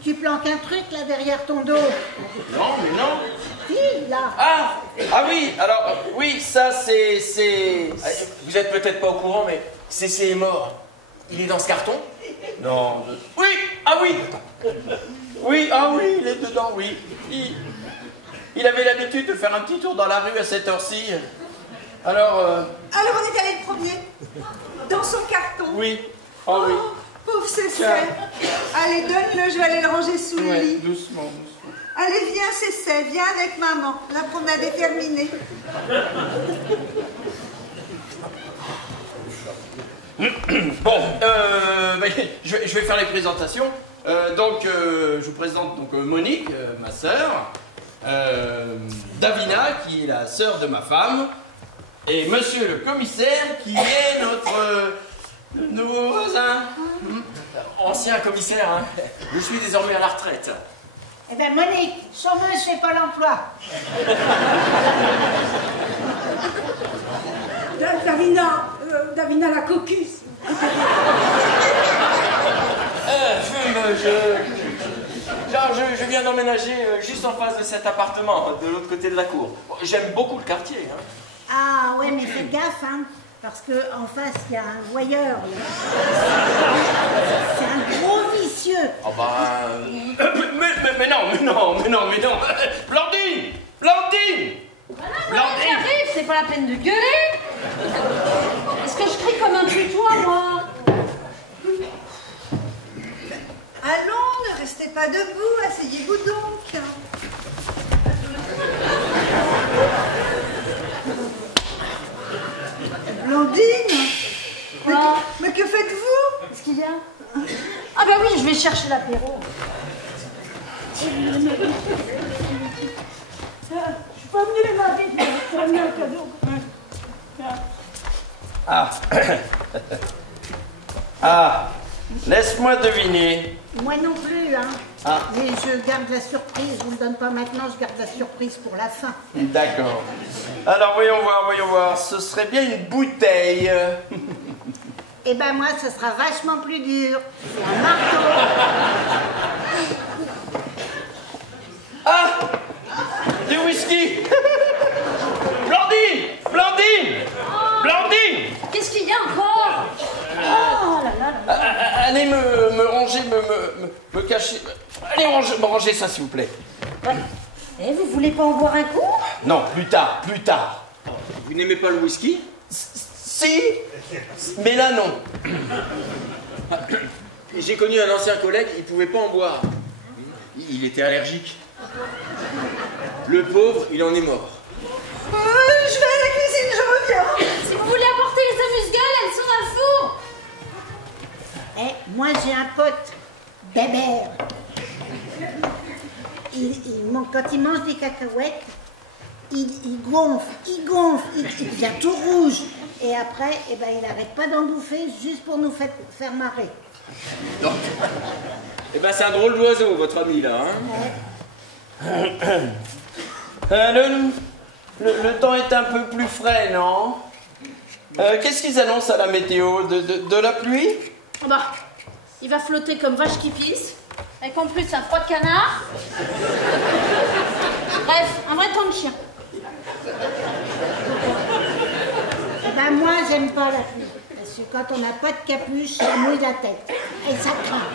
Tu planques un truc là derrière ton dos. Non, mais non. Si, là. Ah oui, alors, oui, ça c'est... Vous êtes peut-être pas au courant, mais Cécé est mort. Il est dans ce carton? Non. Oui, ah oui. Oui, ah oui, il est dedans, oui. Il avait l'habitude de faire un petit tour dans la rue à cette heure-ci. Alors... Alors on est allé le premier, dans son carton. Oui, ah oui. Oh, pauvre Cécé. Allez, donne-le, je vais aller le ranger sous le Ouais, lit. doucement. Allez, viens Cécé, viens avec maman. La promenade est terminée. Bon, je vais faire les présentations. Je vous présente donc Monique, ma sœur, Davina, qui est la sœur de ma femme, et monsieur le commissaire, qui est notre nouveau voisin. Ancien commissaire, hein. Je suis désormais à la retraite. Eh ben Monique, chômeuse chez Pôle emploi. Davina la coquille. J'ai car je viens d'emménager juste en face de cet appartement, de l'autre côté de la cour. Bon, j'aime beaucoup le quartier. Hein. Ah ouais, mais faites gaffe, hein, parce qu'en face, il y a un voyeur. Là. C'est un gros vicieux. Oh bah... Mais non. Blandine! Voilà, j'arrive, c'est pas la peine de gueuler. Est-ce que je crie comme un putois, moi? Allons, ne restez pas debout, asseyez-vous donc. Blandine, Quoi? mais que faites-vous? Qu'est-ce qu'il y a? Ah bah oui, je vais chercher l'apéro. Je suis pas venue les mains vides, je suis venue un cadeau. Ah, laisse-moi deviner. Moi non plus, hein. Ah. Mais je garde la surprise. Je vous le donne pas maintenant, je garde la surprise pour la fin. D'accord. Alors, voyons voir. Ce serait bien une bouteille. Eh ben moi, ce sera vachement plus dur. C'est un marteau. Ah! Du whisky! Blandine! Qu'est-ce qu'il y a encore? Oh là là là. Allez me ranger, me cacher. Allez me ranger ça, s'il vous plaît. Ouais. Eh, vous voulez pas en boire un coup? Non, plus tard. Vous n'aimez pas le whisky? Si, mais là non. J'ai connu un ancien collègue, il pouvait pas en boire. Il était allergique. Le pauvre, il en est mort. Je vais à la cuisine, je reviens. Si vous voulez apporter les amuse-gueules, elles sont dans le four. Eh, moi j'ai un pote, Bébert. Quand il mange des cacahuètes, il gonfle, il devient tout rouge. Et après, eh ben, il n'arrête pas d'en bouffer juste pour nous faire marrer. Donc, eh ben c'est un drôle d'oiseau, votre ami là. Hein. Le temps est un peu plus frais, non? Qu'est-ce qu'ils annoncent à la météo? De la pluie? Ah bah, il va flotter comme vache qui pisse, avec en plus un froid de canard. Bref, un vrai temps de chien. Eh ben, moi, j'aime pas la pluie. Parce que quand on n'a pas de capuche, ça mouille la tête. Et ça craint.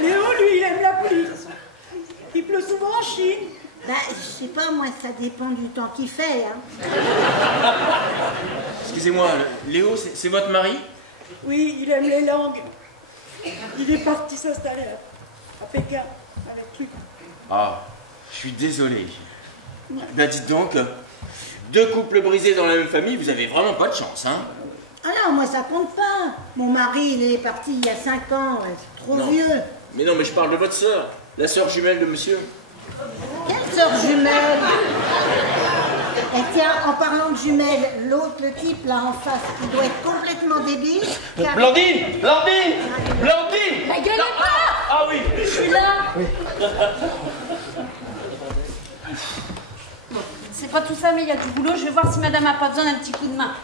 Léo, lui, il aime la pluie. Il pleut souvent en Chine. Ben, je sais pas, moi, ça dépend du temps qu'il fait. Hein. Excusez-moi, Léo, c'est votre mari? Oui, il aime les langues. Il est parti s'installer à Pékin avec lui. Ah, je suis désolé. Ben dites donc, 2 couples brisés dans la même famille, vous avez vraiment pas de chance, hein? Ah non, moi, ça compte pas. Mon mari, il est parti il y a 5 ans. C'est trop vieux. Mais non, mais je parle de votre sœur, la sœur jumelle de monsieur. Quelle sœur jumelle? Et tiens, en parlant de jumelles, l'autre, le type là en face, il doit être complètement débile. car- Blandine! La gueule pas! Ah oui! Je suis là! C'est pas tout ça, mais il y a du boulot. Je vais voir si madame a pas besoin d'un petit coup de main.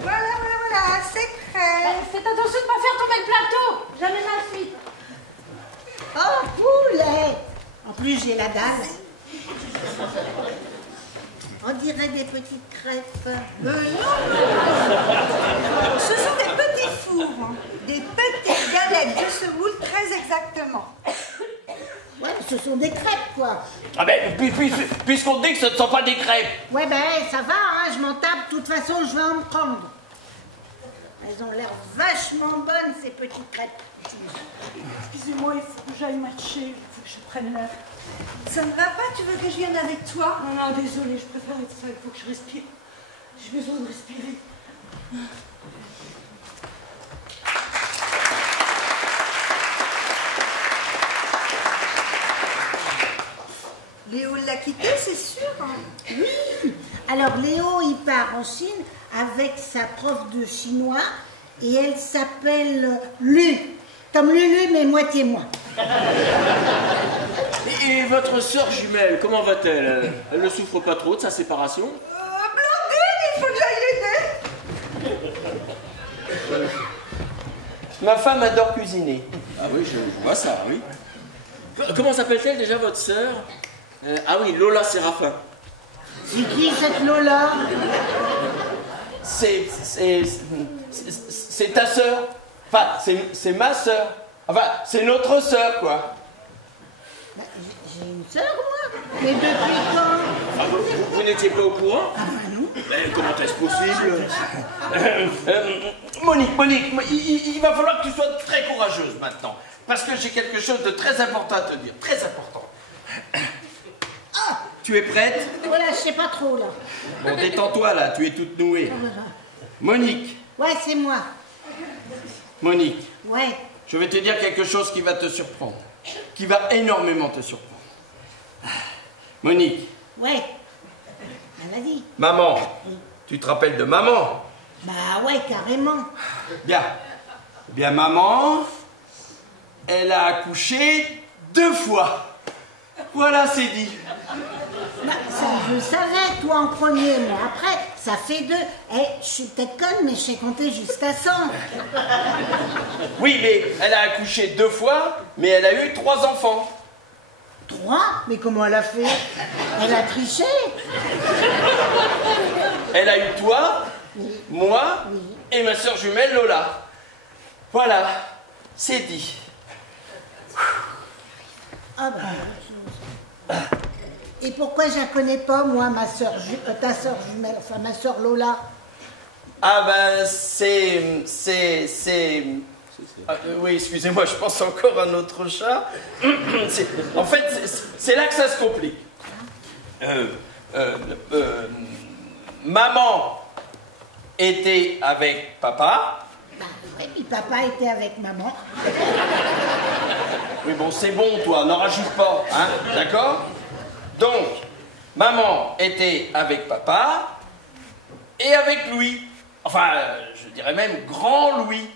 Voilà, c'est prêt. Faites attention de pas faire tomber le plateau. Jamais la suite. Oh, poulet! En plus, j'ai la dalle. On dirait des petites crêpes. Non. Ce sont des petits fours, hein. Des petites galettes de semoule, très exactement. Ouais, ce sont des crêpes, quoi. Ah ben, puisqu'on dit que ce ne sont pas des crêpes. Ouais, ben, ça va, hein, je m'en tape. De toute façon, je vais en prendre. Elles ont l'air vachement bonnes, ces petites crêpes. Excusez-moi, il faut que j'aille marcher. Il faut que je prenne l'air. Ça ne va pas, tu veux que je vienne avec toi? Non, désolée, je préfère être ça. Il faut que je respire. J'ai besoin de respirer. Léo l'a quitté, c'est sûr. Hein. Oui. Alors, Léo, il part en Chine avec sa prof de chinois et elle s'appelle Lu. Comme Lulu, mais moitié moins. Et votre sœur jumelle, comment va-t-elle? Elle ne souffre pas trop de sa séparation? Blandine, il faut que j'aille l'aider. Ma femme adore cuisiner. Ah oui, je vois ça, oui. Comment s'appelle-t-elle déjà, votre sœur? Ah oui, Lola Séraphin. C'est qui cette Lola? C'est ta sœur. Enfin, c'est ma sœur. Enfin, c'est notre sœur, quoi. Bah, j'ai une sœur, moi. Mais depuis quand? Ah, vous n'étiez pas au courant? Ah bah non. Mais comment est-ce possible? Monique, il va falloir que tu sois très courageuse maintenant. Parce que j'ai quelque chose de très important à te dire. Très important. Ah, tu es prête? Voilà, je sais pas trop, là. Bon, détends-toi, là. Tu es toute nouée. Monique. Ouais, c'est moi. Monique. Ouais. Je vais te dire quelque chose qui va te surprendre. Qui va énormément te surprendre. Monique. Ouais. Bah, vas-y. Maman. Tu te rappelles de maman? Bah ouais, carrément. Bien, maman, elle a accouché 2 fois. Voilà, c'est dit. Bah, ça, je savais, toi en premier, mais après, ça fait 2. Eh, je suis peut-être conne, mais je sais compter jusqu'à 100. Oui, mais elle a accouché 2 fois, mais elle a eu 3 enfants. 3? Mais comment elle a fait? Elle a triché? Elle a eu toi, moi et ma sœur jumelle Lola. Voilà, c'est dit. Ah bah. Et pourquoi je la connais pas, moi, ma sœur, ta sœur jumelle, enfin ma sœur Lola? Ah ben, oui, excusez-moi, je pense encore à notre chat. En fait, c'est là que ça se complique. Maman était avec papa. Bah oui, puis papa était avec maman. Oui, bon, c'est bon, toi, n'en rajoute pas, hein, d'accord? Donc, maman était avec papa et avec Louis. Enfin, je dirais même grand Louis.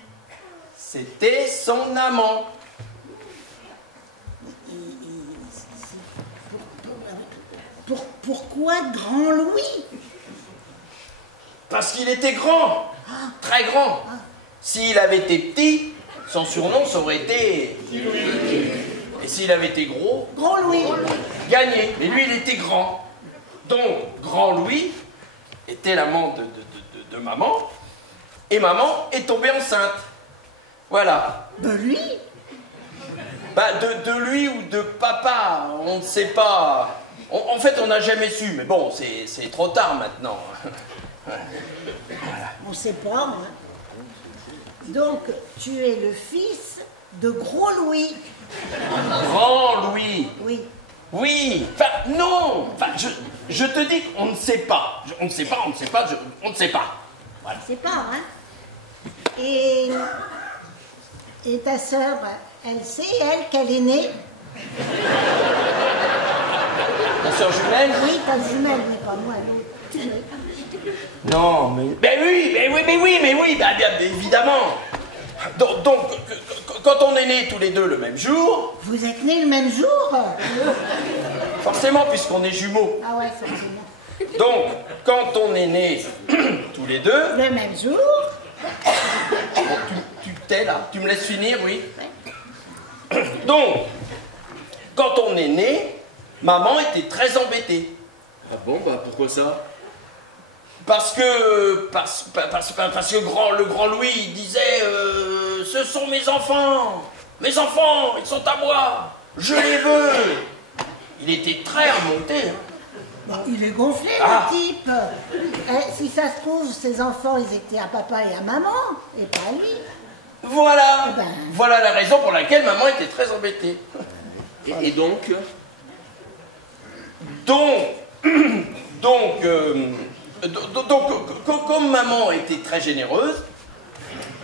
C'était son amant. Pourquoi grand Louis? Parce qu'il était grand, très grand. S'il avait été petit, son surnom, ça aurait été... Et s'il avait été gros, Gros Louis. gagné. Mais lui, il était grand. Donc, grand Louis était l'amant de maman. Et maman est tombée enceinte. Voilà. De lui? Bah, de lui ou de papa, on ne sait pas. En fait, on n'a jamais su. Mais bon, c'est trop tard maintenant. On sait pas, moi. Donc, tu es le fils de Gros Louis. Grand Louis. Oui. Oui. Enfin, non. Enfin, je te dis qu'on ne sait pas. On ne sait pas. Voilà. C'est pas, hein? Et ta sœur, elle sait, elle, qu'elle est née? Ta sœur jumelle? Oui, ta jumelle, mais pas moi, l'autre. Non, mais... Ben oui, bah, bien évidemment. Donc, quand on est nés tous les deux le même jour... Vous êtes nés le même jour? Forcément, puisqu'on est jumeaux. Ah ouais, forcément. Donc, quand on est nés tous les deux... Le même jour? Bon, tu t'es là, tu me laisses finir, oui. Donc, quand on est nés, maman était très embêtée. Ah bon, bah pourquoi ça? Parce que le grand Louis il disait ce sont mes enfants, ils sont à moi, je les veux. Il était très remonté. Hein. Bon, il est gonflé, le type. Si ça se trouve, ses enfants, ils étaient à papa et à maman, et pas à lui. Voilà, Ben. voilà la raison pour laquelle maman était très embêtée. Et donc? Donc, comme maman était très généreuse,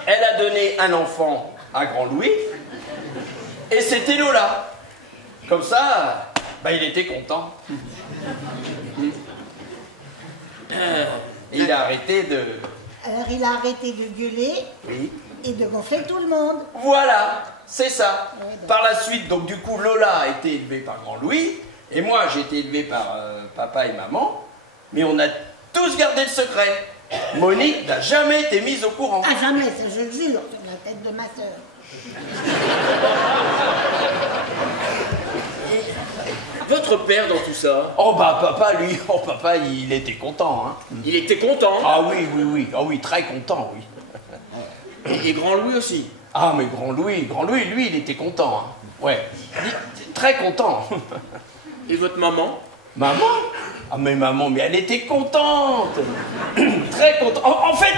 elle a donné un enfant à grand Louis, et c'était Lola. Comme ça, bah, il était content. Il a arrêté de... Alors il a arrêté de gueuler Oui. et de gonfler tout le monde. Voilà, c'est ça. Ouais, donc. Par la suite, donc du coup, Lola a été élevée par grand Louis, et moi j'ai été élevé par papa et maman, mais on a tous gardé le secret. Monique n'a jamais été mise au courant. Ah jamais, ça je le jure, sur la tête de ma sœur. votre père dans tout ça? Oh bah papa, lui, oh papa, il était content, hein. Il était content. Ah oui, oui, oui, ah oui, très content, oui. Et Grand Louis aussi. Ah mais Grand Louis, lui, il était content, hein. Ouais, très content. Et votre maman? Maman? Ah mais maman, mais elle était contente. Très contente. En fait,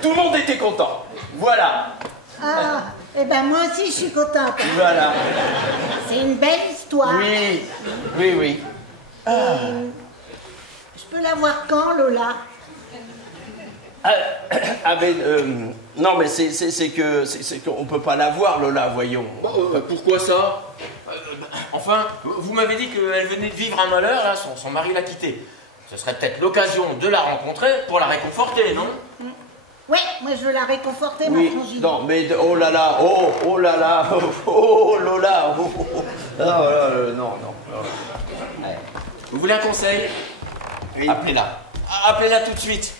tout le monde était content. Voilà. Ah, eh ben moi aussi je suis contente. Voilà. C'est une belle histoire. Oui, oui, oui. Je peux la voir quand, Lola? Non mais c'est qu'on peut pas la voir, Lola, voyons. Pourquoi ça? Enfin, vous m'avez dit qu'elle venait de vivre un malheur, là, son mari l'a quittée. Ce serait peut-être l'occasion de la rencontrer pour la réconforter, non? Ouais, moi je veux la réconforter, Oui, ma frangine. non, mais oh là là, oh là là, oh Lola, non. Vous voulez un conseil? Oui. Appelez-la. Appelez-la tout de suite.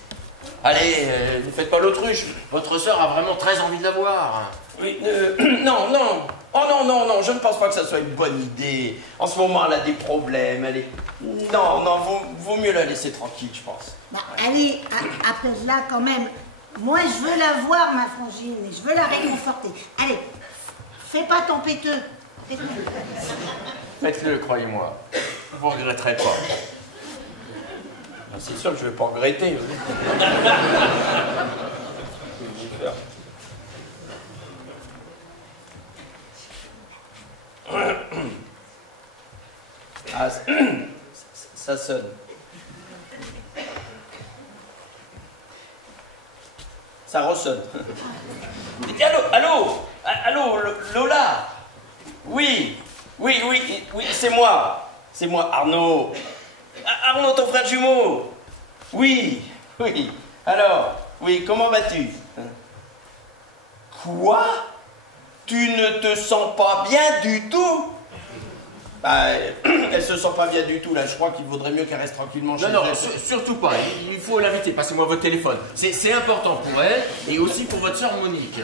Allez, ne faites pas l'autruche. Votre sœur a vraiment très envie de la voir. Oui, non. Oh non, je ne pense pas que ça soit une bonne idée. En ce moment, elle a des problèmes, elle est... Non, vaut mieux la laisser tranquille, je pense. Bah, allez, appelle-la quand même. Moi, je veux la voir, ma frangine, et je veux la réconforter. Allez, fais pas ton péteux. Faites-le, croyez-moi. Vous ne regretterez pas. C'est sûr que je vais pas regretter. Ah, ça sonne. Ça ressonne. Allô, Lola. Oui, c'est moi. C'est moi, Arnaud. Arnaud, ton frère jumeau. Oui. Alors, oui, comment vas-tu? Quoi? Tu ne te sens pas bien du tout? Bah, elle se sent pas bien du tout, là. Je crois qu'il vaudrait mieux qu'elle reste tranquillement chez elle. Non, surtout pas. Il faut l'inviter. Passez-moi votre téléphone. C'est important pour elle et aussi pour votre sœur Monique.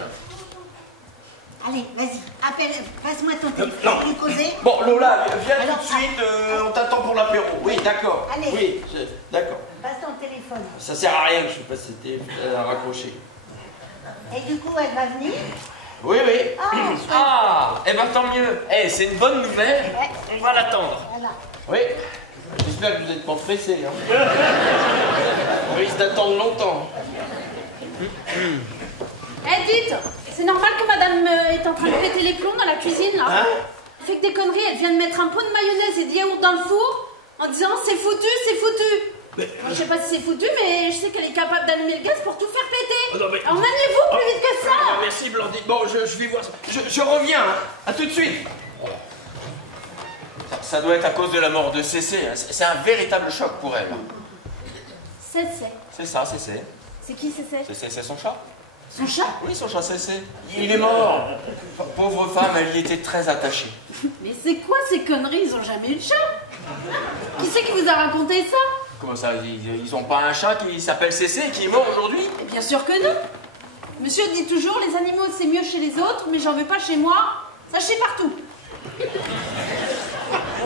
Allez, vas-y, appelle, passe-moi ton téléphone. Non. Plus causer. Bon, Lola, viens Alors, tout de suite, on t'attend pour l'apéro. Oui, d'accord. Allez. Oui, d'accord. Passe ton téléphone. Ça sert à rien que je sais pas si c'était à raccrocher. Et du coup, elle va venir? Oui. Ah, eh ben tant mieux. C'est une bonne nouvelle. Ouais. On va l'attendre. Voilà. Oui. J'espère que vous n'êtes pas pressés. Hein. On risque d'attendre longtemps. Dites, c'est normal que madame est en train de péter les plombs dans la cuisine, là? Hein? Elle fait que des conneries, elle vient de mettre un pot de mayonnaise et de yaourt dans le four en disant c'est foutu. Moi, je sais pas si c'est foutu, mais je sais qu'elle est capable d'allumer le gaz pour tout faire péter. Oh, non, mais... Alors maniez-vous plus vite que ça. Merci, Blandine. Bon, je vais voir ça. Je reviens. Hein. À tout de suite. Ça doit être à cause de la mort de Cécé. C'est un véritable choc pour elle. C'est. C'est ça, Cécé. C'est qui c'est? Cécé, c'est son chat. Son chat? Oui, son chat Cécé. Il est mort. Pauvre femme, elle y était très attachée. Mais c'est quoi ces conneries? Ils ont jamais eu de chat. Qui c'est qui vous a raconté ça? Comment ça, ils ont pas un chat qui s'appelle Cécé et qui est mort aujourd'hui? Bien sûr que non. Monsieur dit toujours les animaux c'est mieux chez les autres, mais j'en veux pas chez moi. Ça chie partout.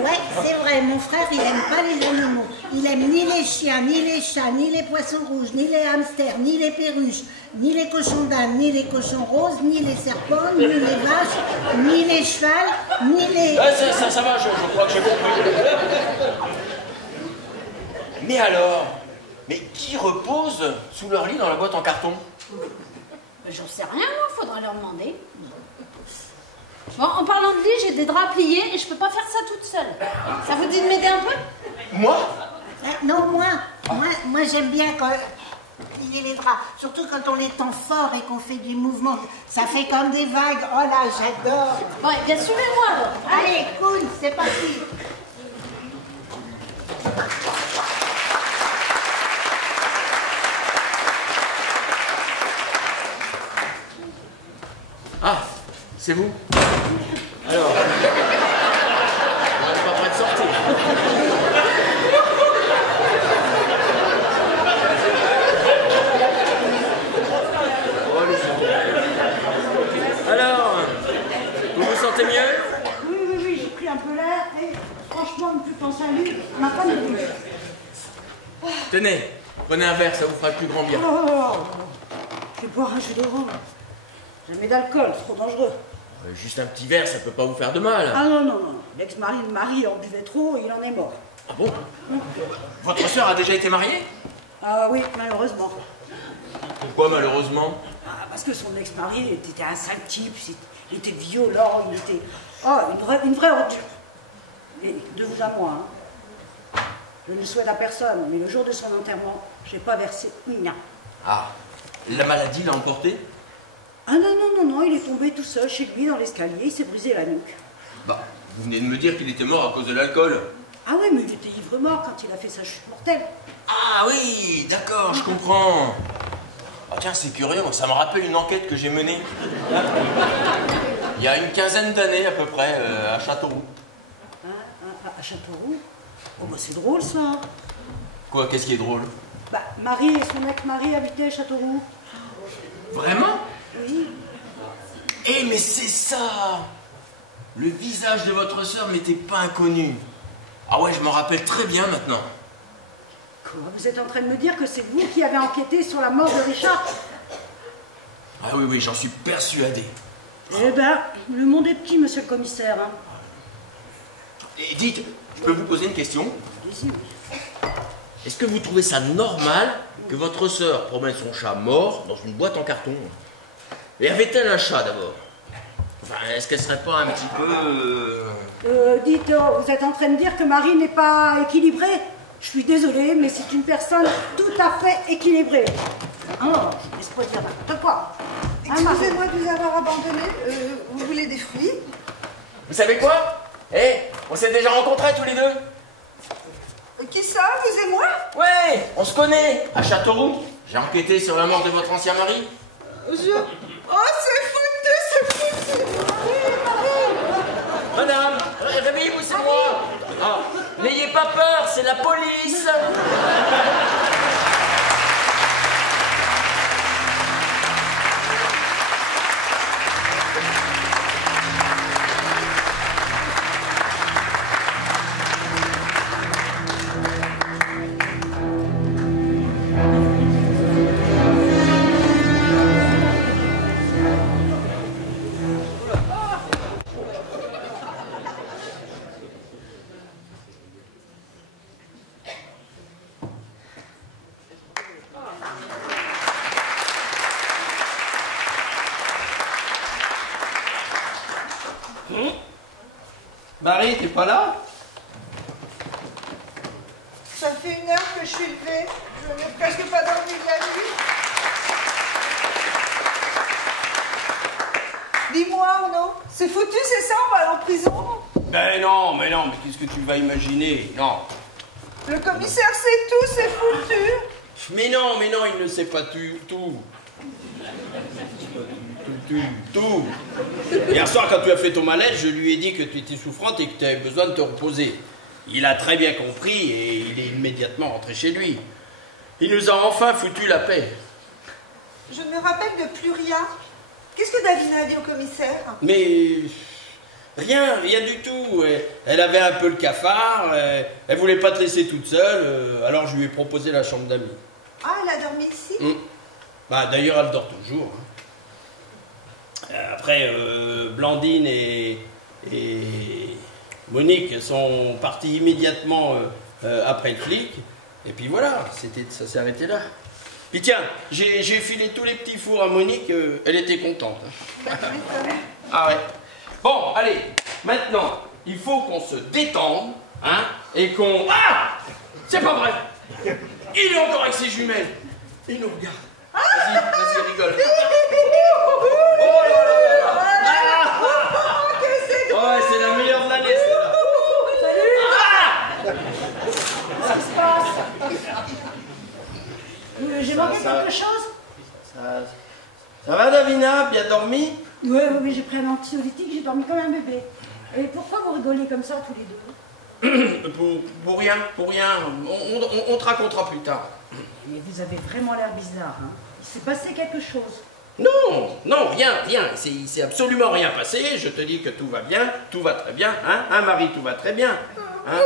Ouais, c'est vrai, mon frère, il aime pas les animaux. Il aime ni les chiens, ni les chats, ni les poissons rouges, ni les hamsters, ni les perruches, ni les cochons d'Inde, ni les cochons roses, ni les serpents, ni les vaches, ni les chevals, ni les... Ça va, je crois que j'ai compris. Mais alors, qui repose sous leur lit dans la boîte en carton? J'en sais rien, moi, faudra leur demander. Bon, en parlant de lit, j'ai des draps pliés et je peux pas faire ça toute seule. Ça vous dit de m'aider un peu? Moi? Non, moi j'aime bien quand plier les draps. Surtout quand on les tend fort et qu'on fait du mouvement. Ça fait comme des vagues. Oh là, j'adore. Bon, eh bien, suivez-moi alors. Allez, cool, c'est parti. Ah, c'est vous? Alors, on n'est pas prêt de sortir. Alors, vous vous sentez mieux? Oui, j'ai pris un peu l'air et franchement, ne plus penser Tenez, prenez un verre, ça vous fera le plus grand bien. Oh, je vais boire un jus d'orange. Jamais d'alcool, trop dangereux. Juste un petit verre, ça peut pas vous faire de mal. Ah non, non, non. L'ex-mari de Marie en buvait trop et il en est mort. Ah bon? Votre sœur a déjà été mariée? Ah oui, malheureusement. Pourquoi malheureusement? Ah, parce que son ex-mari était un sale type, il était violent, il était... Oh, une vraie ordure. Et de vous à moi, hein. Je ne le souhaite à personne, mais le jour de son enterrement, j'ai pas versé rien. Ah, la maladie l'a emporté? Ah non, non, non, non, il est tombé tout seul chez lui dans l'escalier, il s'est brisé la nuque. Bah, vous venez de me dire qu'il était mort à cause de l'alcool. Ah ouais, mais il était ivre-mort quand il a fait sa chute mortelle. Ah oui, d'accord, je comprends. Ah tiens, c'est curieux, ça me rappelle une enquête que j'ai menée. Il y a une quinzaine d'années à peu près, à Châteauroux. À Châteauroux? Oh bah c'est drôle ça. Quoi, qu'est-ce qui est drôle? Bah, Marie et son ex-mari habitaient à Châteauroux. Vraiment? Oui. Eh mais c'est ça! Le visage de votre sœur m'était pas inconnu. Ah ouais, je m'en rappelle très bien maintenant. Quoi? Vous êtes en train de me dire que c'est vous qui avez enquêté sur la mort de Richard? Ah oui, oui, j'en suis persuadé. Eh ben, le monde est petit, monsieur le commissaire. Hein. Et dites, je peux vous poser une question? Allez-y. Est-ce que vous trouvez ça normal que votre sœur promène son chat mort dans une boîte en carton? Et avait-elle un chat d'abord? Enfin, est-ce qu'elle serait pas un petit peu... Dites, vous êtes en train de dire que Marie n'est pas équilibrée? Je suis désolée, mais c'est une personne tout à fait équilibrée. Oh, je ne laisse pas dire n'importe quoi. Excusez-moi de vous avoir abandonné. Vous voulez des fruits? Vous savez quoi? On s'est déjà rencontrés tous les deux. Qui ça, vous et moi? Ouais, on se connaît. À Châteauroux, j'ai enquêté sur la mort de votre ancien mari. Oh, c'est foutu. Madame, réveillez-vous, c'est moi. Ah, n'ayez pas peur, c'est la police. Marie, t'es pas là? Ça fait 1 heure que je suis levée. Je n'ai presque pas dormi de la nuit. Dis-moi, Arnaud, c'est foutu, c'est ça? On va aller en prison? Ben non, mais qu'est-ce que tu vas imaginer? Non. Le commissaire sait tout, c'est foutu. Mais non, il ne sait pas tout. Tout. Hier soir, quand tu as fait ton malaise, je lui ai dit que tu étais souffrante et que tu avais besoin de te reposer. Il a très bien compris et il est immédiatement rentré chez lui. Il nous a enfin foutu la paix. Je ne me rappelle de plus rien. Qu'est-ce que Davina a dit au commissaire? Mais rien du tout. Elle avait un peu le cafard, elle voulait pas te laisser toute seule, alors je lui ai proposé la chambre d'amis. Ah, elle a dormi ici? Bah, d'ailleurs, elle dort toujours. Après, Blandine et Monique sont partis immédiatement après le flic. Et puis voilà, ça s'est arrêté là. Puis tiens, j'ai filé tous les petits fours à Monique, elle était contente. Ah ouais. Bon, allez, maintenant, il faut qu'on se détende, hein, et qu'on... Ah! C'est pas vrai! Il est encore avec ses jumelles. Il nous regarde. Vas-y, rigole. Oh là là! Ah! Ouais, c'est la meilleure de l'année, celle-là. Salut! Qu'est-ce qui se passe? J'ai manqué quelque chose? Ça va, Davina? Bien dormi? Oui, mais j'ai pris un anxiolytique, j'ai dormi comme un bébé. Et pourquoi vous rigolez comme ça tous les deux? Pour rien. On te racontera plus tard. Mais vous avez vraiment l'air bizarre, hein? Il s'est passé quelque chose. Non, rien. Il s'est absolument rien passé. Je te dis que tout va bien, tout va très bien. Hein, Marie, tout va très bien. Hein?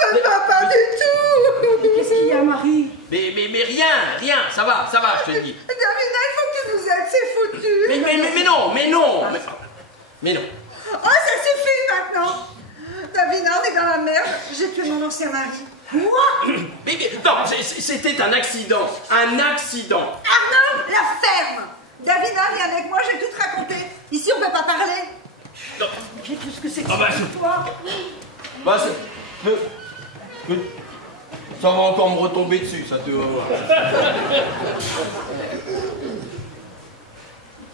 Ça ne va pas du tout. Mais qu'est-ce qu'il y dit à Marie? Mais rien, ça va, je te dis. Davina, il faut que tu nous aides, c'est foutu. Mais non. Mais non. Oh, ça suffit maintenant. Davina, on est dans la merde. J'ai tué mon ancien mari. Quoi? Mais non, c'était un accident. Arnaud, la ferme. Davina, viens avec moi, je vais tout te raconter. Ici, on peut pas parler. Non. J'ai tout ce que c'est que Ah bah, cette histoire. Bah, ça va encore me retomber dessus, ça te va voir.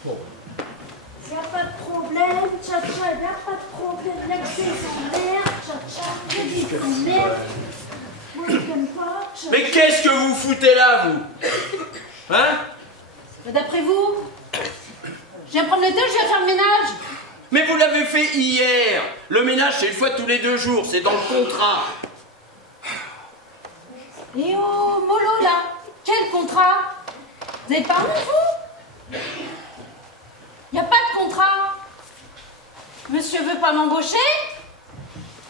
Bon. Y a pas de problème, Tcha-Tcha, y a pas de problème. L'accès sans merde, Tcha-Tcha, je dis sans merde. Moi, je t'aime pas, Tcha-Tcha. Mais qu'est-ce que vous foutez là, vous? Hein? D'après vous, je viens prendre le thé, je viens faire le ménage. Mais vous l'avez fait hier. Le ménage, c'est une fois tous les 2 jours, c'est dans le contrat. Et oh, mollo là, quel contrat? Vous avez parlé, vous? Y a pas de contrat. Monsieur veut pas m'embaucher?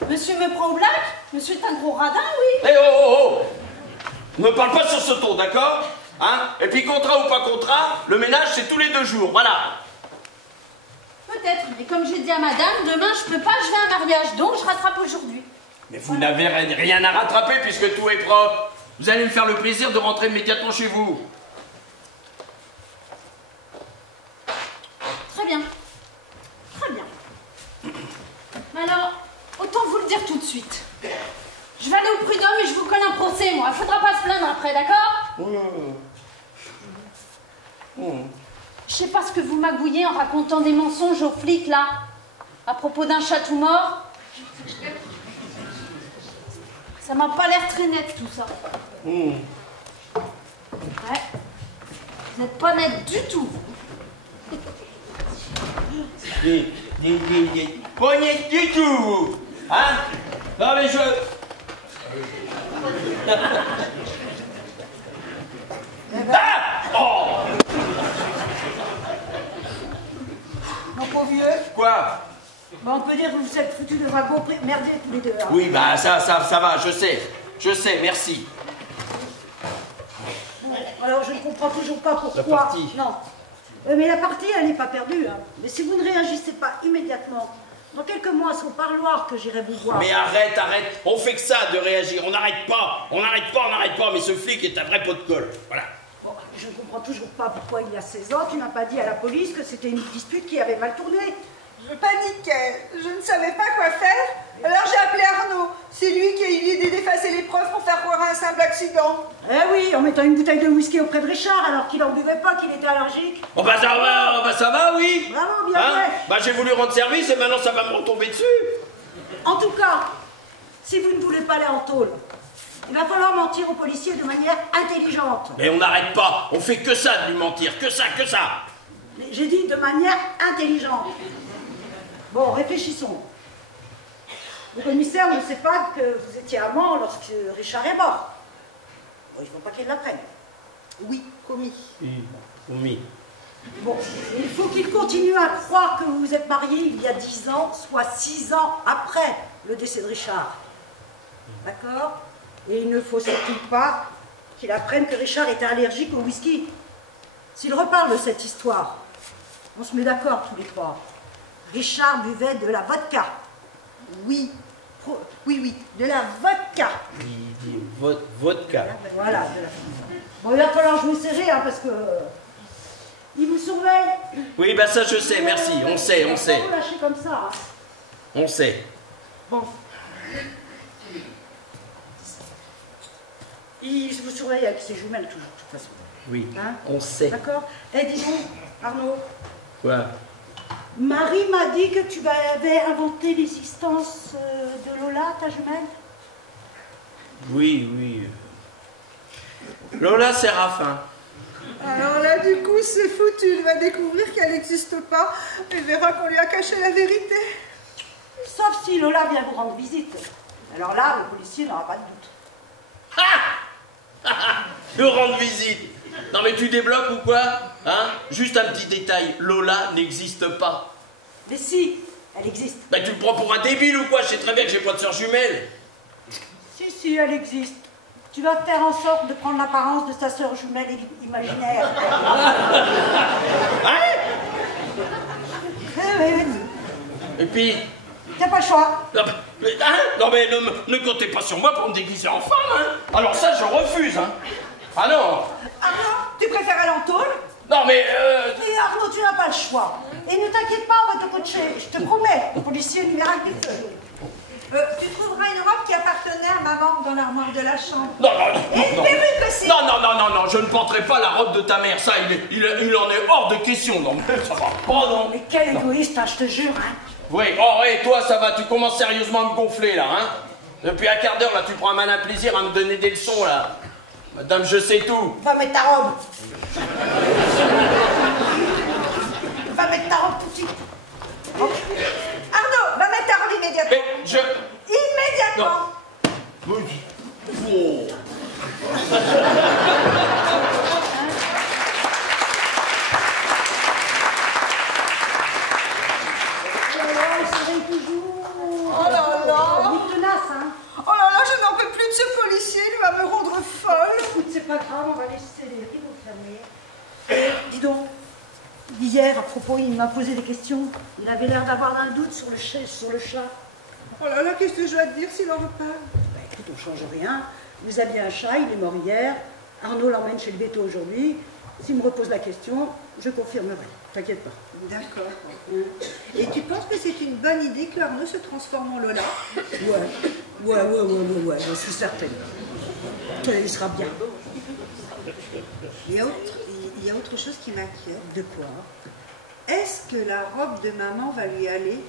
Monsieur me prend au black? Monsieur est un gros radin, oui. Eh oh! Ne me parle pas sur ce ton, d'accord? Hein? Et puis contrat ou pas contrat, le ménage, c'est tous les 2 jours, voilà. Peut-être, mais comme j'ai dit à madame, demain je peux pas, je vais à un mariage, donc je rattrape aujourd'hui. Mais vous n'avez rien à rattraper puisque tout est propre. Vous allez me faire le plaisir de rentrer immédiatement chez vous. Très bien. Très bien. Mais alors, autant vous le dire tout de suite. Je vais aller au prud'homme et je vous colle un procès, moi. Il faudra pas se plaindre après, d'accord? Je sais pas ce que vous magouillez en racontant des mensonges aux flics, là. À propos d'un chat tout mort. Ça m'a pas l'air très net, tout ça. Ouais. Vous n'êtes pas net du tout. Pas net du tout, vous. Hein? Non mais je... Ah! Oh! Mon pauvre vieux, Quoi? bah, on peut dire que vous êtes foutus de vagues merdier tous les deux. Hein. Oui, bah ça va, je sais, merci. Alors je ne comprends toujours pas pourquoi. La partie. Non. Mais la partie, elle n'est pas perdue. Hein. Mais si vous ne réagissez pas immédiatement, dans quelques mois, c'est au parloir que j'irai vous voir. Mais arrête, on fait que ça de réagir, on n'arrête pas, mais ce flic est un vrai pot de colle, voilà. Bon, je ne comprends toujours pas pourquoi il y a 16 ans, tu n'as pas dit à la police que c'était une dispute qui avait mal tourné. Je paniquais, je ne savais pas quoi faire. Alors j'ai appelé Arnaud. C'est lui qui a eu l'idée d'effacer les preuves pour faire croire à un simple accident. Eh oui, en mettant une bouteille de whisky auprès de Richard alors qu'il n'en buvait pas, qu'il était allergique. Oh bah ça va, oui. Vraiment, bien Hein? fait. Bah j'ai voulu rendre service et maintenant ça va me retomber dessus. En tout cas, si vous ne voulez pas aller en tôle, il va falloir mentir aux policiers de manière intelligente. Mais on n'arrête pas, on fait que ça de lui mentir, que ça. Mais j'ai dit de manière intelligente. Bon, réfléchissons. Le commissaire ne sait pas que vous étiez amant lorsque Richard est mort. Bon, il ne faut pas qu'il l'apprenne. Oui, commis. Oui. Bon, il faut qu'il continue à croire que vous vous êtes mariés il y a 10 ans, soit 6 ans après le décès de Richard. D'accord? Et il ne faut surtout pas qu'il apprenne que Richard était allergique au whisky. S'il reparle de cette histoire, on se met d'accord tous les trois. Richard buvait de la vodka. Oui, de la vodka. Vodka. Voilà, de la vodka. Bon, il va falloir jouer serré, hein, parce que... il vous surveille. Oui, bah ça je sais, merci, on sait. Vous lâchez comme ça. Hein. On sait. Bon. Il vous surveille avec ses jumelles toujours, de toute façon. Oui, Hein? on sait. D'accord? Eh, dis donc, Arnaud, Quoi? Marie m'a dit que tu avais inventé l'existence de Lola, ta jumelle. Oui. Lola Séraphin. Alors là, du coup, c'est foutu. Il va découvrir qu'elle n'existe pas. Il verra qu'on lui a caché la vérité. Sauf si Lola vient vous rendre visite. Alors là, le policier n'aura pas de doute. Le rendre visite. Non mais tu débloques ou quoi? Hein? Juste un petit détail, Lola n'existe pas. Mais si, elle existe. Bah tu me prends pour un débile ou quoi? Je sais très bien que j'ai pas de sœur jumelle. Si, elle existe. Tu vas faire en sorte de prendre l'apparence de sa sœur jumelle imaginaire. Hein? Oui. Et puis... T'as pas le choix. Non mais ne comptez pas sur moi pour me déguiser en femme, hein. Alors ça, je refuse, hein. Ah non. Arnaud, tu préfères aller en tôle? Non mais... Et Arnaud, tu n'as pas le choix. Et ne t'inquiète pas, on va te coacher. Je te promets, le policier lui verra que des feux. Tu trouveras une robe qui appartenait à maman dans l'armoire de la chambre. Non. Et une perruque aussi. Non, je ne porterai pas la robe de ta mère. Ça, il en est hors de question. Non, ça va pas, non. Mais quel égoïste, hein, je te jure, hein. Oui, toi, ça va, tu commences sérieusement à me gonfler, là, hein. Depuis un quart d'heure, là, tu prends un malin plaisir à me donner des leçons, là. Madame, je sais tout. Va mettre ta robe. Va mettre ta robe tout de suite. Arnaud, va mettre ta robe immédiatement. Mais Immédiatement. Oh. Il serait toujours. Oh là là. Il est tenace, hein. Oh là là, je n'en peux plus de ce policier, il va me rendre folle. Écoute, c'est pas grave, on va laisser les rideaux fermés. Dis donc, hier, à propos, il m'a posé des questions. Il avait l'air d'avoir un doute sur le chat. Oh là là, qu'est-ce que je dois te dire s'il en reparle? Bah écoute, on change rien. Vous aviez un chat, il est mort hier. Arnaud l'emmène chez le veto aujourd'hui. S'il me repose la question, je confirmerai. T'inquiète pas. D'accord. Et tu penses que c'est une bonne idée que Arnaud se transforme en Lola? Ouais, je suis certaine. Il sera bien. Il y a autre chose qui m'inquiète. De quoi? Est-ce que la robe de maman va lui aller?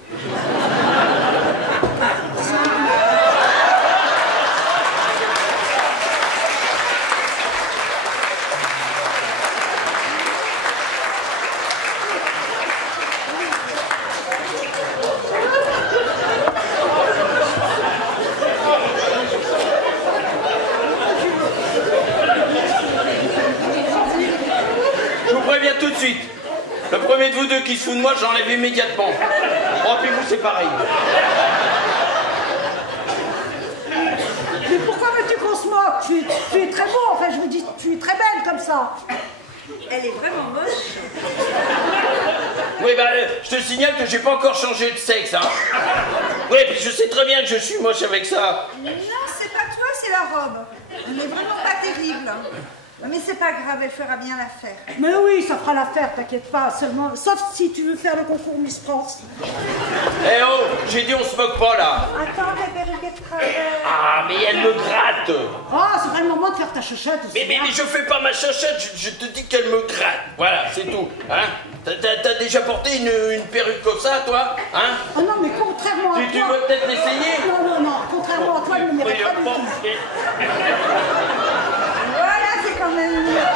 Je vous préviens tout de suite. Le premier de vous deux qui se fout de moi, j'enlève immédiatement. Oh, puis vous, c'est pareil. Mais pourquoi veux-tu qu'on se moque? Tu es très beau, enfin je me dis, tu es très belle comme ça. Elle est vraiment moche. Oui, je te signale que j'ai pas encore changé de sexe, hein. Oui, puis je sais très bien que je suis moche avec ça. Non, c'est pas toi, c'est la robe. Elle n'est vraiment pas terrible. Mais c'est pas grave, elle fera bien l'affaire. Mais oui, ça fera l'affaire, t'inquiète pas, seulement, sauf si tu veux faire le concours Miss France. Eh oh, j'ai dit on se moque pas, là. Attends, la perruque est de travers. Ah, mais elle me gratte. Oh, c'est pas le moment de faire ta chochotte. Mais je fais pas ma chachette, je te dis qu'elle me gratte. Voilà, c'est tout. Hein? T'as déjà porté une perruque comme ça, toi? Hein? Oh non, mais contrairement à toi... Tu veux peut-être l'essayer? Non, contrairement à toi, elle ne mérite pas du tout. Voilà, c'est quand même mieux.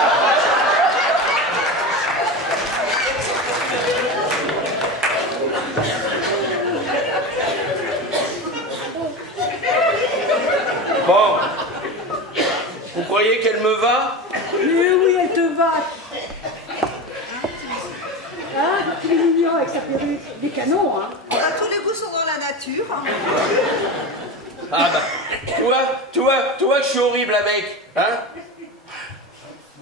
Bon. Vous croyez qu'elle me va? Mais oui, elle te va. Hein? Il est mignon avec sa perruque. Des canons, hein. Tous les goûts sont dans la nature. Ah bah, toi, je suis horrible avec, hein?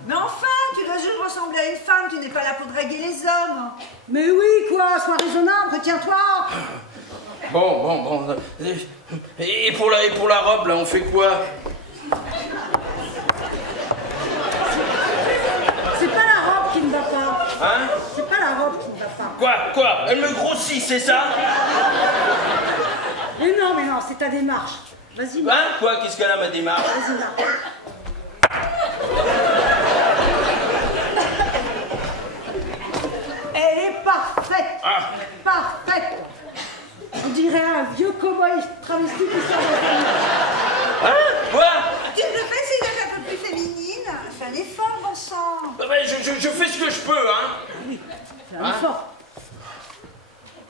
Mais enfin, tu dois juste ressembler à une femme, tu n'es pas là pour draguer les hommes. Mais oui, quoi, sois raisonnable, retiens-toi. Bon. Et pour la robe, là, on fait quoi? C'est pas la robe qui ne va pas. Hein? C'est pas la robe qui ne va pas. Quoi? Elle me grossit, c'est ça? Mais non, c'est ta démarche. Vas-y, Hein? Quoi? Qu'est-ce qu'elle a, ma démarche? vas-y, marche. Elle est parfaite. Ah. Parfaite. On dirait un vieux cow-boy travesti qui sort de la famille. Hein? Quoi? Tu devrais essayer d'être un peu plus féminine. Fais un effort, bon sang. Je fais ce que je peux, hein? Oui, c'est un effort.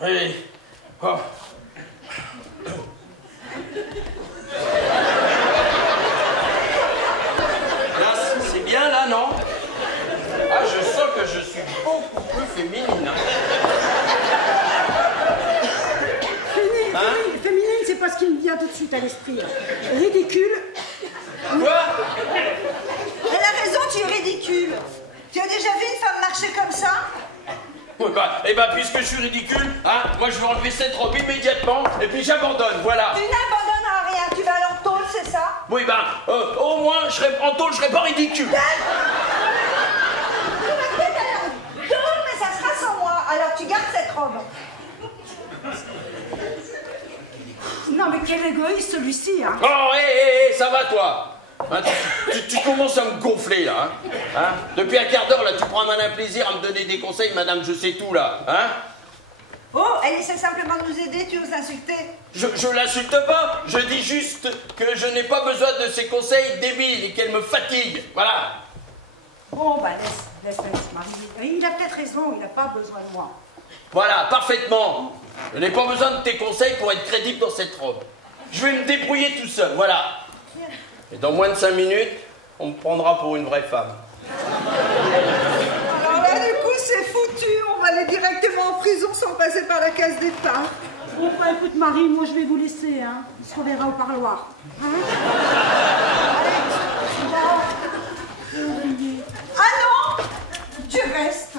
Oui. Oh. Là, c'est bien, là, non? Ah, je sens que je suis beaucoup plus féminine. Féminine, c'est pas ce qui me vient tout de suite à l'esprit. Ridicule. Quoi? ridicule. Tu as déjà vu une femme marcher comme ça? Ouais, eh ben, puisque je suis ridicule, hein, moi je vais enlever cette robe immédiatement et puis j'abandonne, voilà. Tu n'abandonneras rien, tu vas aller en tôle, c'est ça? Oui, ben, au moins, en tôle, je serai pas ridicule. Tôle, mais ça sera sans moi, alors tu gardes cette robe. Non, mais quel égoïste celui-ci, hein. Oh, hé, ça va toi, hein, tu commences à me gonfler là, hein. Depuis un quart d'heure là, tu prends un malin plaisir à me donner des conseils, madame je sais tout là, hein. Oh, elle essaie simplement de nous aider, tu oses l'insulter? Je l'insulte pas, je dis juste que je n'ai pas besoin de ses conseils débiles et qu'elle me fatigue, voilà. Bon, bah laisse Marie. Il a peut-être raison, il n'a pas besoin de moi. Voilà, parfaitement. Je n'ai pas besoin de tes conseils pour être crédible dans cette robe. Je vais me débrouiller tout seul, voilà. Et dans moins de 5 minutes, on me prendra pour une vraie femme. Alors là, du coup, c'est foutu. On va aller directement en prison sans passer par la case départ. Bon, bah écoute Marie, moi je vais vous laisser, hein. On se reverra au parloir. Hein? Ah non, tu restes.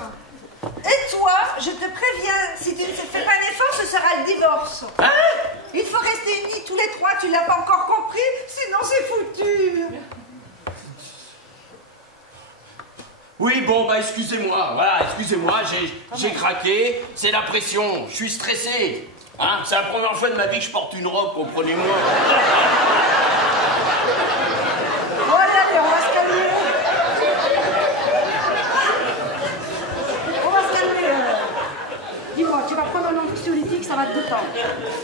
Et toi, je te préviens, si tu ne fais pas un effort, ce sera le divorce. Hein? Il faut rester unis tous les trois, tu l'as pas encore compris, sinon c'est foutu. Oui, bon, bah excusez-moi, voilà, excusez-moi, j'ai craqué, c'est la pression, je suis stressé. Hein, c'est la première fois de ma vie que je porte une robe, comprenez-moi. Oh là, on va se calmer. On va se calmer. Dis-moi, tu vas prendre un anxiolytique, ça va te détendre.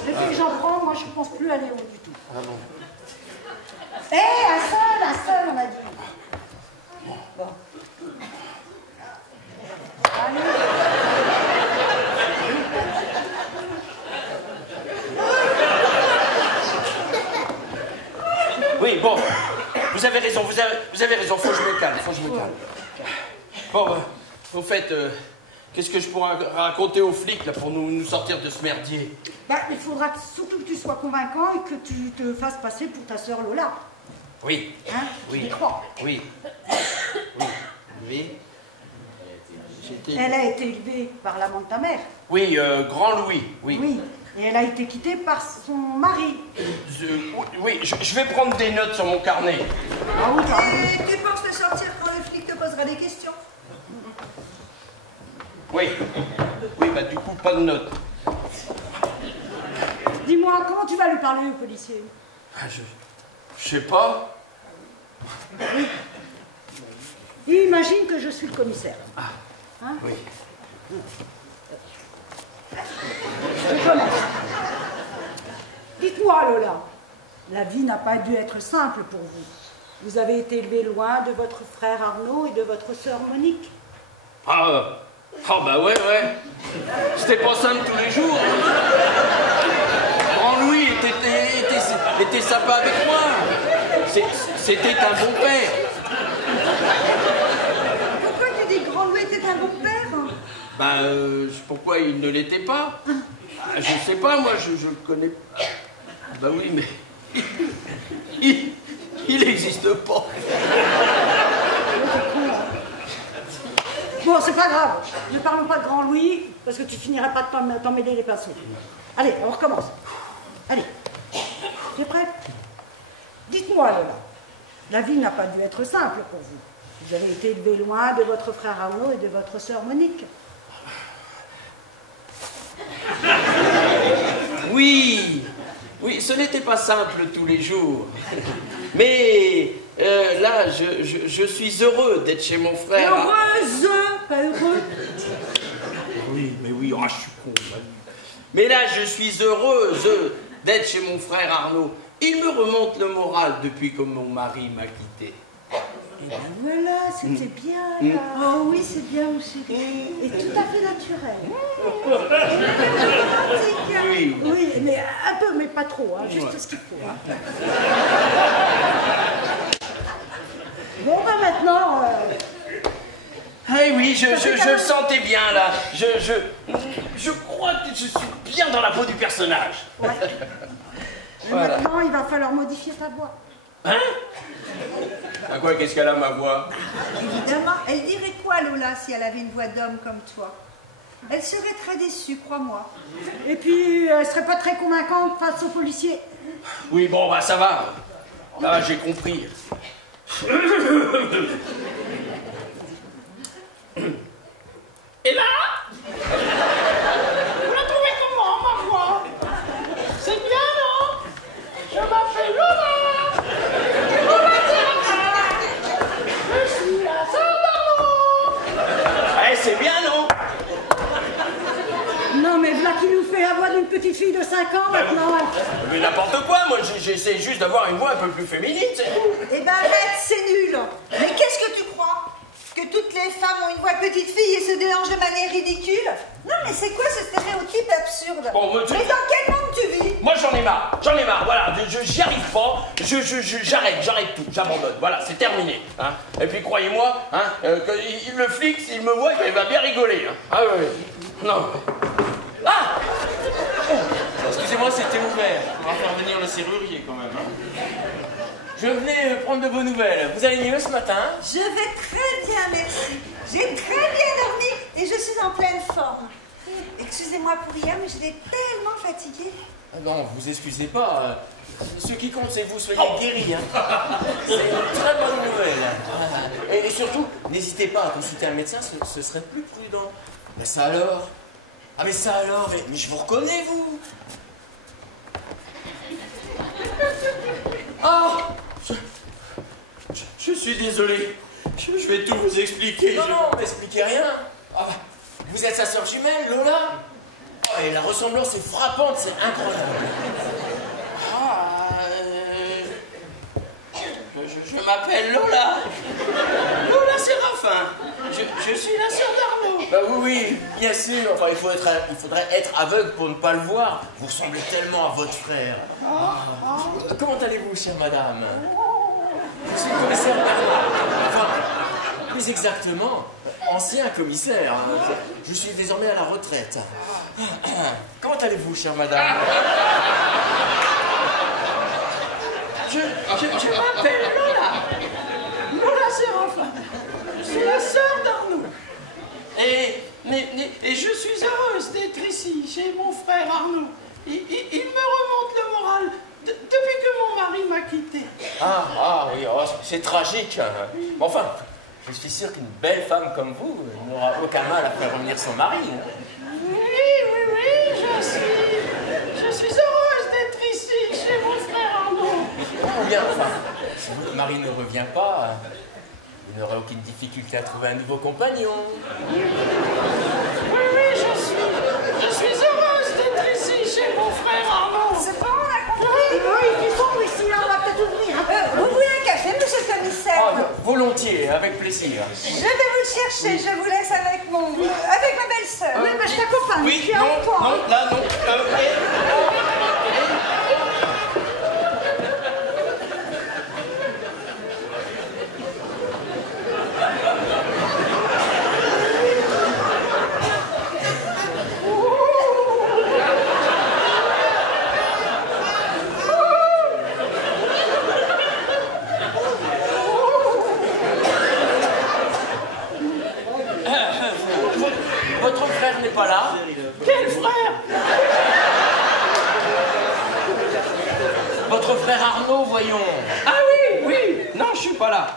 Depuis que j'en prends, moi je pense plus à Léon du tout. Ah bon? Un seul, on a dit. Bon. Allez. Oui, bon, vous avez raison, vous avez raison, faut que je me calme, Bon, au fait, qu'est-ce que je pourrais raconter aux flics là, pour nous sortir de ce merdier? Bah, il faudra surtout que tu sois convaincant et que tu te fasses passer pour ta sœur Lola. Oui. Hein? Oui. Tu y crois? Oui. Oui. Elle a été élevée par l'amant de ta mère. Oui, Grand Louis, oui. Oui. Et elle a été quittée par son mari. Oui, je vais prendre des notes sur mon carnet. Ah oui, Et tu penses te sortir quand le flic te posera des questions? Oui. Oui, bah du coup, pas de notes. Dis-moi, comment tu vas lui parler au policier? Ah, je sais pas. Imagine que je suis le commissaire. Ah, hein? oui. Je commence. Dites-moi, Lola, la vie n'a pas dû être simple pour vous. Vous avez été élevée loin de votre frère Arnaud et de votre sœur Monique. Ah bah ouais. C'était pas simple tous les jours. Grand Louis était sympa avec moi. C'était un bon père. Pourquoi tu dis que Grand Louis était un bon père? Bah, pourquoi il ne l'était pas? Ah, je sais pas, moi, je le connais pas. Bah oui, mais... Il n'existe pas. Bon, c'est pas grave. Ne parlons pas de Grand Louis, parce que tu finiras pas de t'en mêler les pinceaux. Allez, on recommence. Allez. Tu es prête? Dites-moi, Lola, la vie n'a pas dû être simple pour vous. Vous avez été élevé loin de votre frère Arnaud et de votre sœur Monique. Oui, ce n'était pas simple tous les jours. Mais là, je suis heureux d'être chez mon frère. Heureuse, pas heureux. Oui, je suis con. Mais là, je suis heureuse d'être chez mon frère Arnaud. Il me remonte le moral depuis que mon mari m'a quitté. Et ben voilà, c'était bien là. Oh oui, c'est bien aussi. Et tout à fait naturel. Oui. Oui, mais un peu, mais pas trop, hein, juste ce qu'il faut. Hein. Bon, ben maintenant... Ah oui, je le sentais bien là. Je crois que je suis bien dans la peau du personnage. Ouais. Voilà. Maintenant, il va falloir modifier ta voix. Hein? À quoi, qu'est-ce qu'elle a, ma voix? Évidemment, elle dirait quoi, Lola, si elle avait une voix d'homme comme toi? Elle serait très déçue, crois-moi. Et puis, elle serait pas très convaincante face aux policiers. Oui, bon, bah ça va. Ah, j'ai compris. Et là, vous la trouvez comment, ma voix? C'est bien, non? Je m'appelle Lola. Lola Séraphin. Je suis la sœur d'Arnaud. Eh, c'est bien, non? Non, mais voilà qui nous fait la voix d'une petite fille de 5 ans maintenant. Mais n'importe quoi, moi j'essaie juste d'avoir une voix un peu plus féminine, c'est tout. Eh ben arrête, c'est nul. Mais qu'est-ce que tu crois? Que toutes les femmes ont une voix de petite fille et se dérangent de manière ridicule? Non, mais c'est quoi ce stéréotype absurde? Bon, moi, mais dans quel monde tu vis? Moi j'en ai marre, voilà, j'y arrive pas, j'arrête tout, j'abandonne, voilà, c'est terminé. Hein. Et puis croyez-moi, hein, le flic, s'il me voit, il va bien rigoler. Hein. Ah oui, non. Ah! Excusez-moi, c'était ouvert. On va faire venir le serrurier quand même. Hein. Je venais prendre de vos nouvelles. Vous allez mieux ce matin? Je vais très bien, merci. J'ai très bien dormi et je suis en pleine forme. Excusez-moi pour hier, mais j'étais tellement fatiguée. Ah non, vous excusez pas. Ce qui compte, c'est que vous soyez guéri. Hein. C'est une très bonne nouvelle. Et surtout, n'hésitez pas à consulter un médecin, ce serait plus prudent. Mais ça alors? Ah mais ça alors? Mais je vous reconnais, vous? Ah! Je suis désolé. Je vais tout vous expliquer. Non, m'expliquez rien. Ah, vous êtes sa sœur jumelle, Lola? Oh, et la ressemblance est frappante, c'est incroyable. Je m'appelle Lola. Lola Séraphin. Je suis la sœur d'Arnaud. Bah oui, bien sûr. Enfin, il faudrait être aveugle pour ne pas le voir. Vous ressemblez tellement à votre frère. Comment allez-vous, chère madame? Je suis le commissaire Bernard. Enfin, plus exactement, ancien commissaire. Je suis désormais à la retraite. Comment allez-vous, chère madame? Je m'appelle Lola. Lola Séraphin. Je suis la sœur d'Arnaud. Et je suis heureuse d'être ici, chez mon frère Arnaud. Il me remonte le moral depuis que mon mari m'a quitté. Ah oui, oh, c'est tragique. Mais enfin, je suis sûr qu'une belle femme comme vous n'aura aucun mal à faire revenir son mari. Oui, je suis heureuse d'être ici, chez mon frère Arnaud. Ou bien, enfin, si votre mari ne revient pas, vous n'aurez aucune difficulté à trouver un nouveau compagnon. Oui, je suis heureuse d'être ici, chez mon frère Arnaud. C'est bon, on a compris. Oui, ils sont ici, là, on va peut-être ouvrir. Vous voulez un café, monsieur le commissaire? Volontiers, avec plaisir. Je vais vous le chercher, je vous laisse avec ma belle-sœur. Oui, mais je t'accompagne. Oui, je suis avec toi. non, là, non. Votre frère n'est pas là? Quel frère? Votre frère Arnaud, voyons. Ah oui. Non, je suis pas là.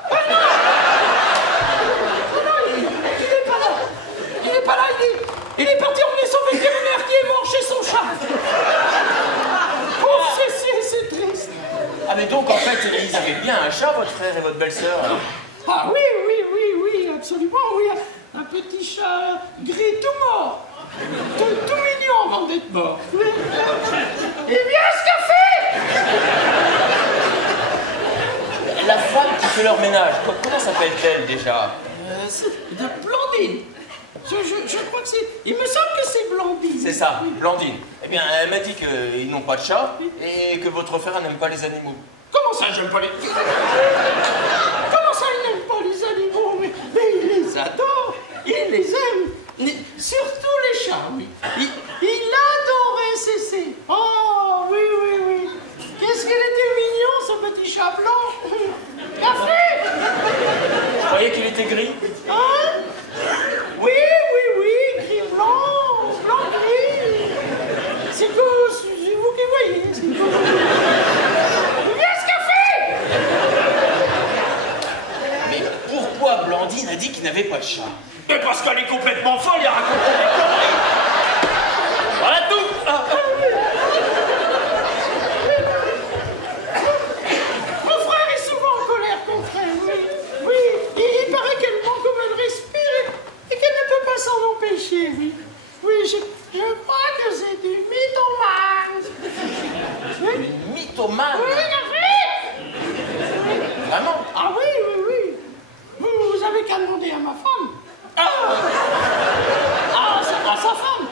Il n'est pas là. Il est parti emmener son vétérinaire qui est mort chez son chat. Oh, c'est triste. Ah mais donc en fait, ils avaient bien un chat, votre frère et votre belle-sœur. Ah oui, absolument, oui. Un petit chat gris tout mort. Tout mignon avant d'être mort. Oui. Eh bien, ce café! La femme qui fait leur ménage, comment s'appelle-t-elle déjà? De Blandine. Je crois que c'est... Il me semble que c'est Blandine. C'est ça, Blandine. Eh bien, elle m'a dit qu'ils n'ont pas de chat et que votre frère n'aime pas les animaux. Comment ça, j'aime pas les... Comment ça, il n'aime pas les animaux? Mais il les adore. Il les aime. Surtout les chats, oui. Il adorait Cécé. Oh, oui. Qu'est-ce qu'il était mignon, ce petit chat blanc. Café! pas de chat? Mais parce qu'elle est complètement folle, elle raconte des conneries. Voilà tout. Mon frère est souvent en colère, ton frère, oui. Oui, il paraît qu'elle ment comme elle respire et qu'elle ne peut pas s'en empêcher, oui. Oui, je crois que c'est du mythomane. Une mythomane? Oui, Vraiment? ah oui, oui, oui. Vous avez qu'à demander à ma femme. À sa femme.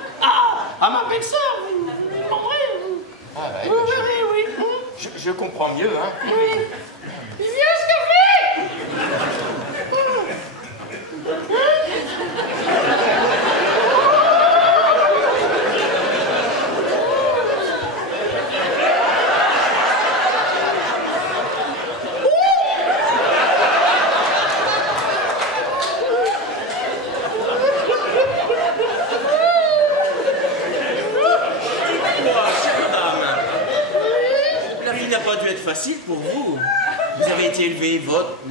À ma belle-sœur, vous demanderez. Ah ouais, Vous verrez, oui. je comprends mieux, hein. Oui. Il vient ce café. La vie n'a pas dû être facile pour vous. Vous avez été élevé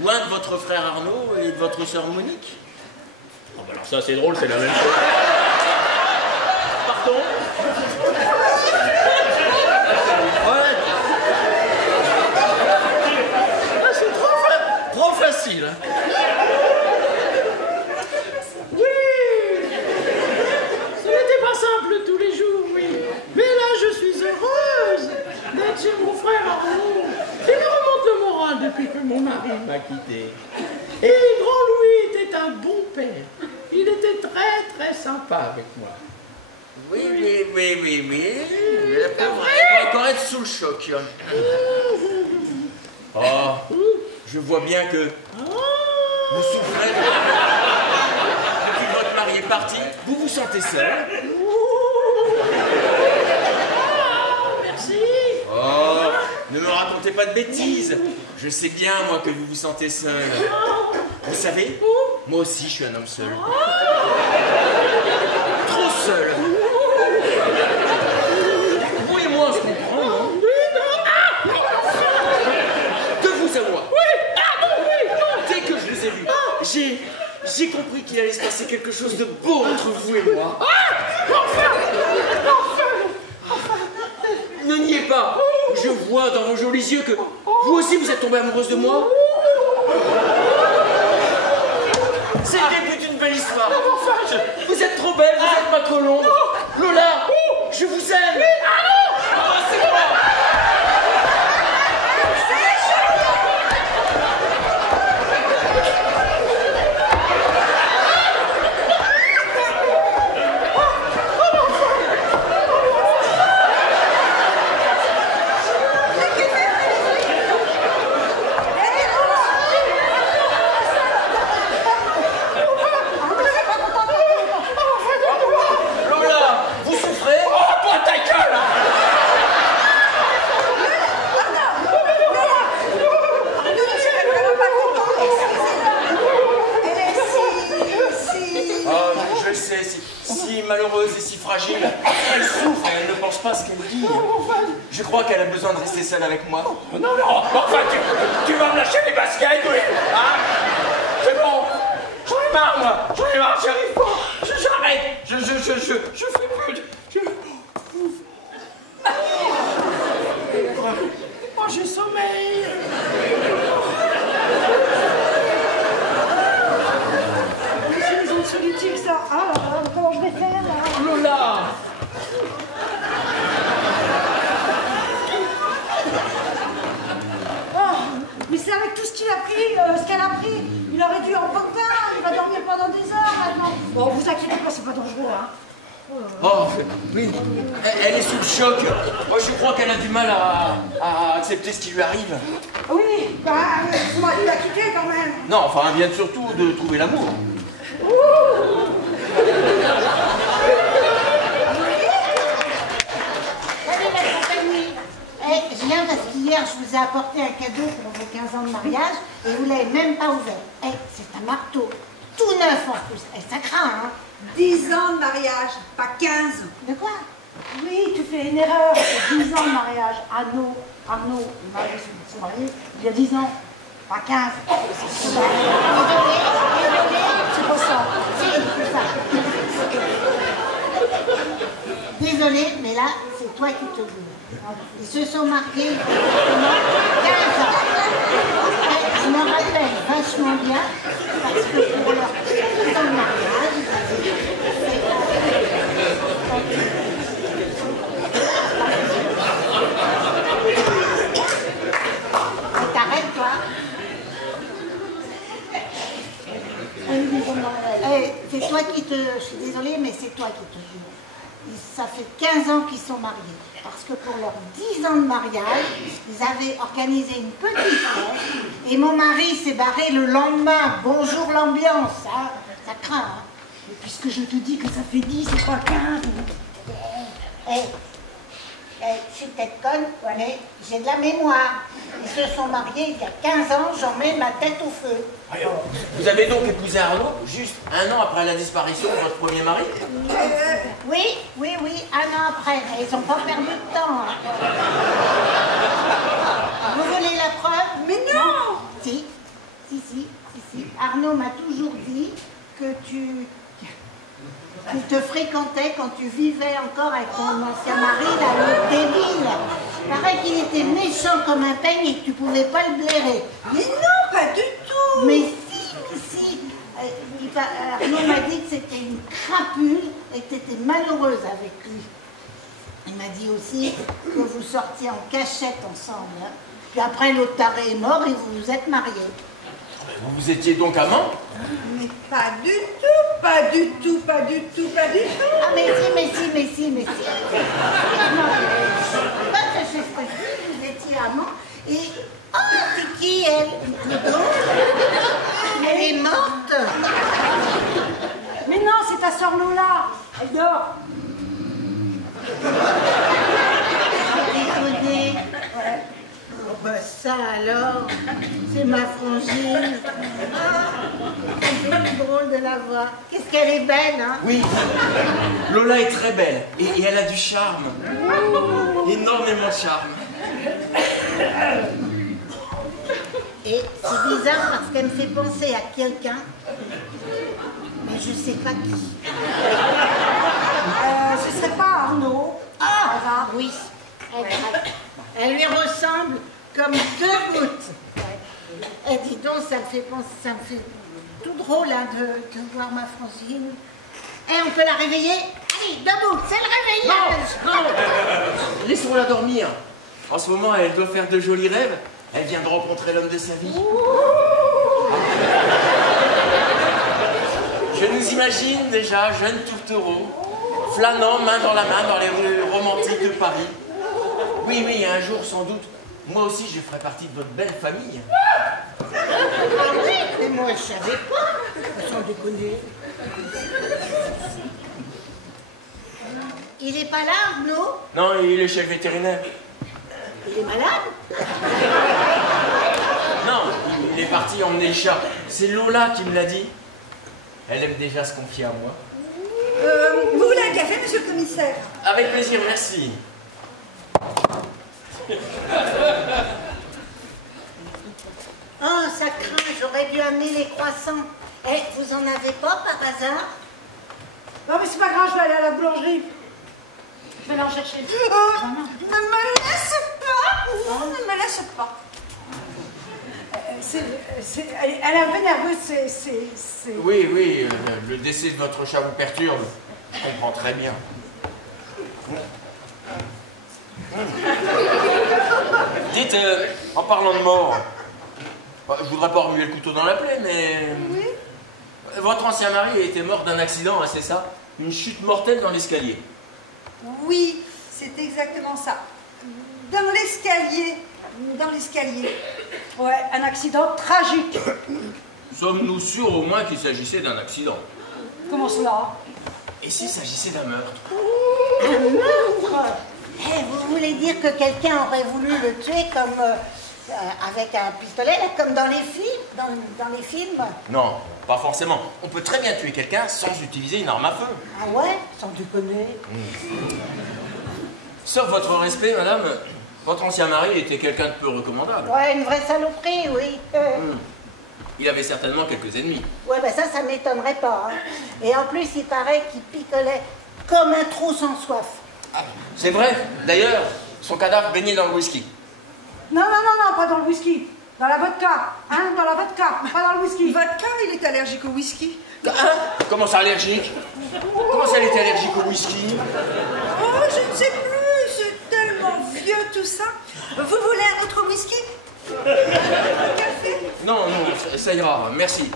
loin de votre frère Arnaud et de votre sœur Monique. Oh, bah alors ça, c'est drôle, c'est la même chose. Pardon? Ouais. Ah, c'est Trop facile, hein. Oui. Ce n'était pas simple tous les jours, oui. Mais là, je suis heureuse d'être chez mon frère Arnaud. Il me remonte le moral depuis que mon mari m'a quitté. Et Grand Louis était un bon père. Il était très, très sympa avec moi. Oui. Le pauvre, il va encore être sous le choc. Oh, je vois bien que vous souffrez. Depuis que votre mari est parti, vous vous sentez seul. Merci. Oh, ne me racontez pas de bêtises. Je sais bien, moi, que vous vous sentez seul. Vous savez, moi aussi, je suis un homme seul. Trop seul. Vous et moi, on se comprend, non? De vous à moi. Dès que je vous ai vu, j'ai compris qu'il allait se passer quelque chose de beau entre vous et moi. Ne niez pas. Je vois dans vos jolis yeux que vous aussi vous êtes tombée amoureuse de moi. C'est le début d'une belle histoire. Vous êtes trop belle, vous êtes ma colombe. Lola, je vous aime. C'est moi. Lola, vous souffrez? Oh, pas ta gueule, hein. Oh, je le sais, si malheureuse et si fragile, elle souffre et elle ne pense pas ce qu'elle dit. Je crois qu'elle a besoin de rester seule avec moi. Non, enfin, tu vas me lâcher les baskets, oui. Hein? C'est bon. J'en ai marre, moi. J'en ai marre, j'y arrive pas. J'arrête. Je fais plus. Oh, j'ai sommeil. C'est une zone solitude, ça. Ah, comment je vais faire, là? Lola. Oh, mais c'est avec tout ce qu'il a pris, ce qu'elle a pris. Il aurait dû en prendre plein. Il va dormir pendant des heures, maintenant. Bon, vous inquiétez pas, c'est pas dangereux, hein. Oh, oui, elle est sous le choc. Moi, je crois qu'elle a du mal à accepter ce qui lui arrive. Oui, bah, vous m'avez la quitté quand même. Non, enfin, elle vient surtout de trouver l'amour. Salut la compagnie. Je viens parce qu'hier je vous ai apporté un cadeau pour vos 15 ans de mariage et vous l'avez même pas ouvert. C'est un marteau, tout neuf en plus. Ça craint, hein. 10 ans de mariage, pas 15. De quoi? Oui, tu fais une erreur. C'est 10 ans de mariage. Arnaud, il m'a son mari il y a 10 ans. Pas 15. Désolé. pas ça. Si, c'est ça. Désolée, mais là, c'est toi qui te dis. Ils se sont mariés pendant 15 ans. Et je me rappelle vachement bien, parce que pour leur 15 ans de mariage, ils avaient t'arrêtes, toi. C'est toi qui te... Je suis désolée, mais c'est toi qui te dis. Ça fait 15 ans qu'ils sont mariés. Parce que pour leurs 10 ans de mariage, ils avaient organisé une petite fête. Et mon mari s'est barré le lendemain. Bonjour l'ambiance, hein. Ça craint, hein. Mais puisque je te dis que ça fait 10 et pas 15. Je suis peut-être conne, mais j'ai de la mémoire. Ils se sont mariés il y a 15 ans, j'en mets ma tête au feu. Vous avez donc épousé Arnaud juste un an après la disparition de votre premier mari? Oui, un an après. Ils n'ont pas perdu de temps. Hein. Vous voulez la preuve? Mais non! Si. Arnaud m'a toujours dit que tu te fréquentais quand tu vivais encore avec ton ancien mari, là, le débile. Paraît qu'il était méchant comme un peigne et que tu pouvais pas le blairer. Mais non, pas du tout! Mais si. Arnaud m'a dit que c'était une crapule et que tu étais malheureuse avec lui. Il m'a dit aussi que vous sortiez en cachette ensemble. Hein. Puis après, l'autre taré est mort et vous vous êtes mariés. Vous vous étiez donc amants? Mais pas du tout, pas du tout. Ah mais si. Non, pas que je sais pas si vous étiez amants. Et... Oh, c'est qui elle? Elle est morte. Mais non, c'est ta sœur Lola. Elle dort. Ouais. Oh bah ça alors, c'est ma frangine. C'est drôle de la voir. Qu'est-ce qu'elle est belle, hein? Oui, Lola est très belle et elle a du charme. Énormément de charme. Et c'est bizarre parce qu'elle me fait penser à quelqu'un, mais je sais pas qui. Ce serait pas Arnaud. Ah oui, elle lui ressemble comme deux gouttes. Et dis donc, ça me fait tout drôle hein, de voir ma Francine. Et on peut la réveiller? Allez, debout, c'est le réveillage. Non. Laissons-la dormir. En ce moment, elle doit faire de jolis rêves. Elle vient de rencontrer l'homme de sa vie. Je nous imagine déjà, jeune tourtereau, flânant main dans la main dans les rues romantiques de Paris. Oui, un jour sans doute, moi aussi je ferai partie de votre belle famille. Ah oui, mais moi je savais pas. Sans déconner. Il est pas là, Arnaud? Non, il est chez le vétérinaire. Il est malade? Non, il est parti emmener le chat. C'est Lola qui me l'a dit. Elle aime déjà se confier à moi. Vous voulez un café, monsieur le commissaire? Avec plaisir, merci. Oh, ça craint, j'aurais dû amener les croissants. Eh, vous en avez pas par hasard? Non, mais c'est pas grave, je vais aller à la boulangerie. Je vais aller en chercher. Ne me laisse pas! Ne me laisse pas! Elle est un peu nerveuse, c'est... Oui, le décès de votre chat vous perturbe. Je comprends très bien. Dites, en parlant de mort, je voudrais pas remuer le couteau dans la plaie, mais... Oui? Votre ancien mari était mort d'un accident, hein, c'est ça? Une chute mortelle dans l'escalier. Oui, c'est exactement ça. Dans l'escalier. Ouais, un accident tragique. Sommes-nous sûrs au moins qu'il s'agissait d'un accident? Comment cela? Et s'il s'agissait d'un meurtre? Un meurtre? Eh, vous voulez dire que quelqu'un aurait voulu le tuer comme... avec un pistolet, là, comme dans les films, dans les films? Non, pas forcément. On peut très bien tuer quelqu'un sans utiliser une arme à feu. Ah ouais? Sans déconner. Sauf votre respect, madame, votre ancien mari était quelqu'un de peu recommandable. Ouais, une vraie saloperie, oui. il avait certainement quelques ennemis. Ouais, ben ça m'étonnerait pas. Hein. Et en plus, il paraît qu'il picolait comme un trou sans soif. Ah, c'est vrai. D'ailleurs, son cadavre baignait dans le whisky. Non, pas dans le whisky. Dans la vodka. Hein, dans la vodka, pas dans le whisky. Vodka, il est allergique au whisky. Hein? Comment ça allergique? Comment ça, elle était allergique au whisky? Oh, je ne sais plus, c'est tellement vieux tout ça. Vous voulez un autre whisky? Café? Non, ça ira, merci.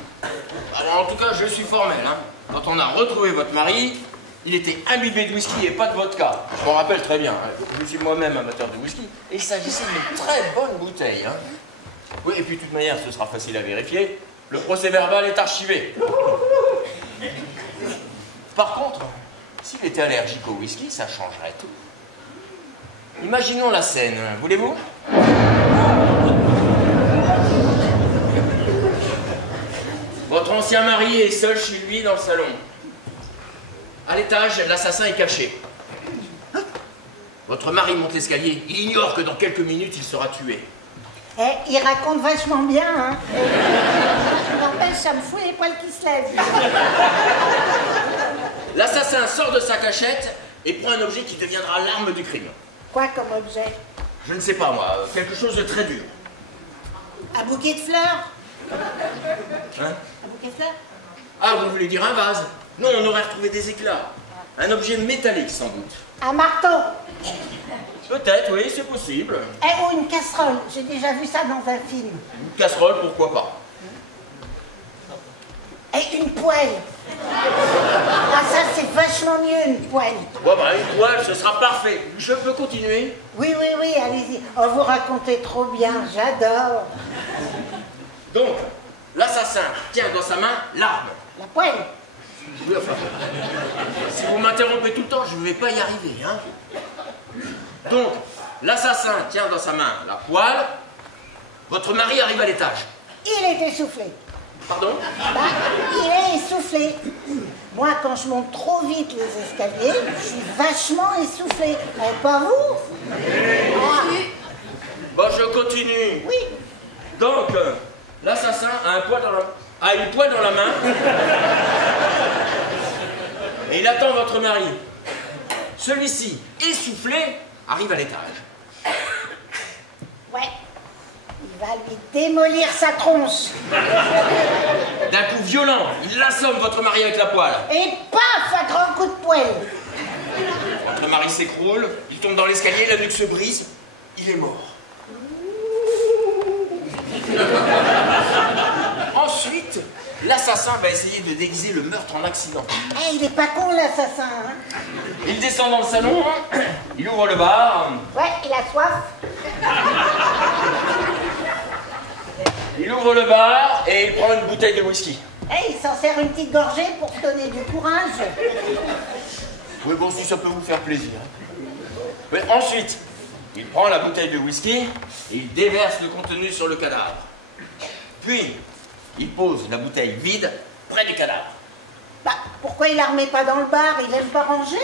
Alors, en tout cas, je suis formel. Hein. Quand on a retrouvé votre mari, il était imbibé de whisky et pas de vodka. Je m'en rappelle très bien. Je suis moi-même amateur de whisky. Et il s'agissait d'une très bonne bouteille. Hein. Oui, et puis de toute manière, ce sera facile à vérifier. Le procès verbal est archivé. Par contre, s'il était allergique au whisky, ça changerait tout. Imaginons la scène, voulez-vous? Votre ancien mari est seul chez lui dans le salon. À l'étage, l'assassin est caché. Votre mari monte l'escalier. Il ignore que dans quelques minutes, il sera tué. Eh, il raconte vachement bien, hein. N'empêche, ça me fout les poils qui se lèvent. L'assassin sort de sa cachette et prend un objet qui deviendra l'arme du crime. Quoi comme objet? Je ne sais pas, moi. Quelque chose de très dur. Un bouquet de fleurs? Hein? Un bouquet de fleurs? Ah, vous voulez dire un vase? Non, on aurait retrouvé des éclats. Un objet métallique, sans doute. Un marteau? Peut-être, oui, c'est possible. Eh, ou une casserole. J'ai déjà vu ça dans un film. Une casserole, pourquoi pas? Et une poêle. Ah, ça, c'est vachement mieux, une poêle. Bon, bah, une poêle, ce sera parfait. Je peux continuer? Oui, allez-y. Oh, vous racontez trop bien, j'adore. Donc, l'assassin tient dans sa main l'arme. La poêle? Oui, enfin, si vous m'interrompez tout le temps, je ne vais pas y arriver, hein. Donc, l'assassin tient dans sa main la poêle. Votre mari arrive à l'étage. Il est essoufflé. Pardon? Bah, il est essoufflé. Moi, quand je monte trop vite les escaliers, je suis vachement essoufflé. Pas vous? Ah. Bon, je continue. Oui. Donc, l'assassin a une poêle dans la main. Et il attend votre mari. Celui-ci, essoufflé, arrive à l'étage. Ouais. Il va lui démolir sa tronche. D'un coup violent, il assomme votre mari avec la poêle. Et paf, un grand coup de poêle. Votre mari s'écroule, il tombe dans l'escalier, la nuque se brise, il est mort. Ensuite, l'assassin va essayer de déguiser le meurtre en accident. Eh, il est pas con, l'assassin, hein. Il descend dans le salon, il ouvre le bar. Ouais, il a soif. Il ouvre le bar et il prend une bouteille de whisky. Eh, il s'en sert une petite gorgée pour se donner du courage. Oui, bon, si ça peut vous faire plaisir. Mais ensuite, il prend la bouteille de whisky et il déverse le contenu sur le cadavre. Puis, il pose la bouteille vide près du cadavre. Bah, pourquoi il la remet pas dans le bar? Il aime pas ranger.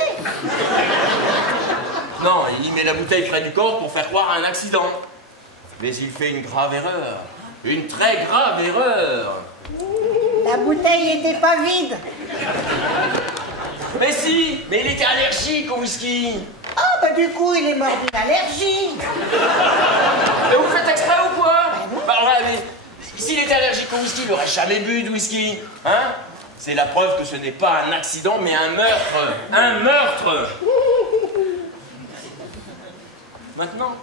Non, il met la bouteille près du corps pour faire croire à un accident. Mais il fait une grave erreur. Une très grave erreur. La bouteille était pas vide. Mais si, mais il était allergique au whisky. Ah, bah du coup, il est mort d'une allergie. Mais vous faites exprès ou quoi? Bah ouais, mais s'il était allergique au whisky, il n'aurait jamais bu de whisky. Hein? C'est la preuve que ce n'est pas un accident, mais un meurtre. Un meurtre. Maintenant,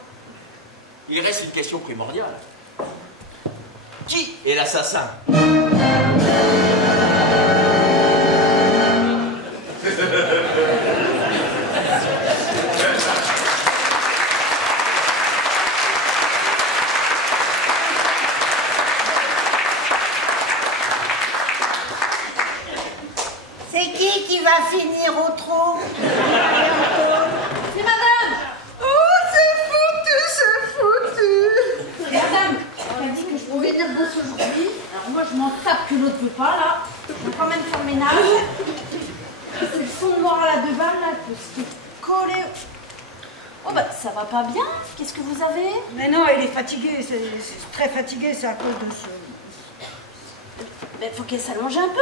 il reste une question primordiale. Qui est l'assassin? C'est qui va finir au trou? C'est madame. Oh, c'est foutu. Madame, elle m'a dit que je pouvais venir bosser aujourd'hui. Alors moi, je m'en tape que l'autre veut pas, là. On va quand même faire le ménage. C'est le fond noir à la devant, là, tout ce qui est collé. Oh bah, ça va pas bien. Qu'est-ce que vous avez? Mais non, il est fatigué, c'est très fatigué, c'est à cause de ce... ben, faut qu'elle s'allonge un peu.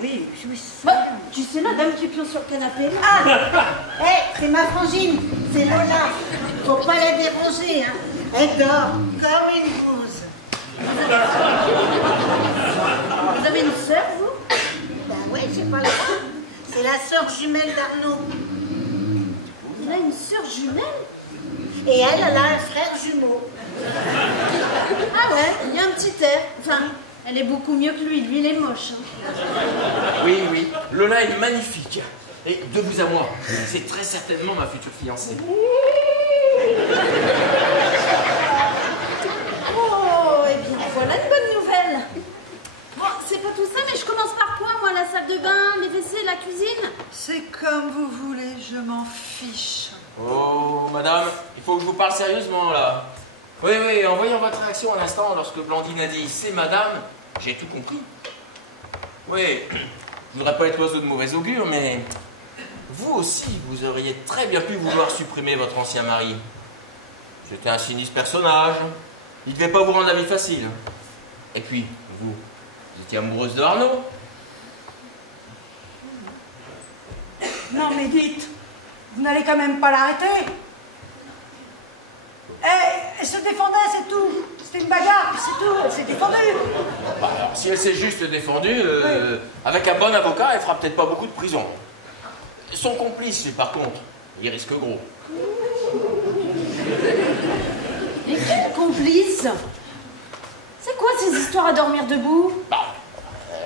Oui, oui. Bah, tu sais, la dame qui pionce sur le canapé. Ah, c'est ma frangine, c'est Lola. Faut pas la déranger, hein. Elle dort comme une bouse. Vous avez une sœur, vous? Ben ouais, j'ai pas le droit. C'est la sœur jumelle d'Arnaud. Il a une sœur jumelle? Et elle a un frère jumeau. Ah ouais, il y a un petit air. Enfin, elle est beaucoup mieux que lui. Lui, il est moche. Hein. Oui, oui, Lola est magnifique. Et de vous à moi, c'est très certainement ma future fiancée. Oh, eh bien, voilà une bonne nouvelle. Bon, c'est pas tout ça, mais je commence par quoi, moi? La salle de bain, les WC, la cuisine? C'est comme vous voulez, je m'en fiche. Oh, madame, il faut que je vous parle sérieusement, là. Oui, oui, en voyant votre réaction à l'instant, lorsque Blandine a dit « c'est madame », j'ai tout compris. Oui, je voudrais pas être l'oiseau de mauvais augure, mais vous aussi, vous auriez très bien pu vouloir supprimer votre ancien mari. C'était un sinistre personnage. Il devait pas vous rendre la vie facile. Et puis, vous étiez amoureuse de Arnaud. Non, mais dites, vous n'allez quand même pas l'arrêter. Elle se défendait, c'est tout. C'était une bagarre, puis c'est tout. Elle s'est défendue. Bah, alors, si elle s'est juste défendue, avec un bon avocat, elle fera peut-être pas beaucoup de prison. Son complice, par contre, il risque gros. Mais quel complice? C'est quoi ces histoires à dormir debout? Bah,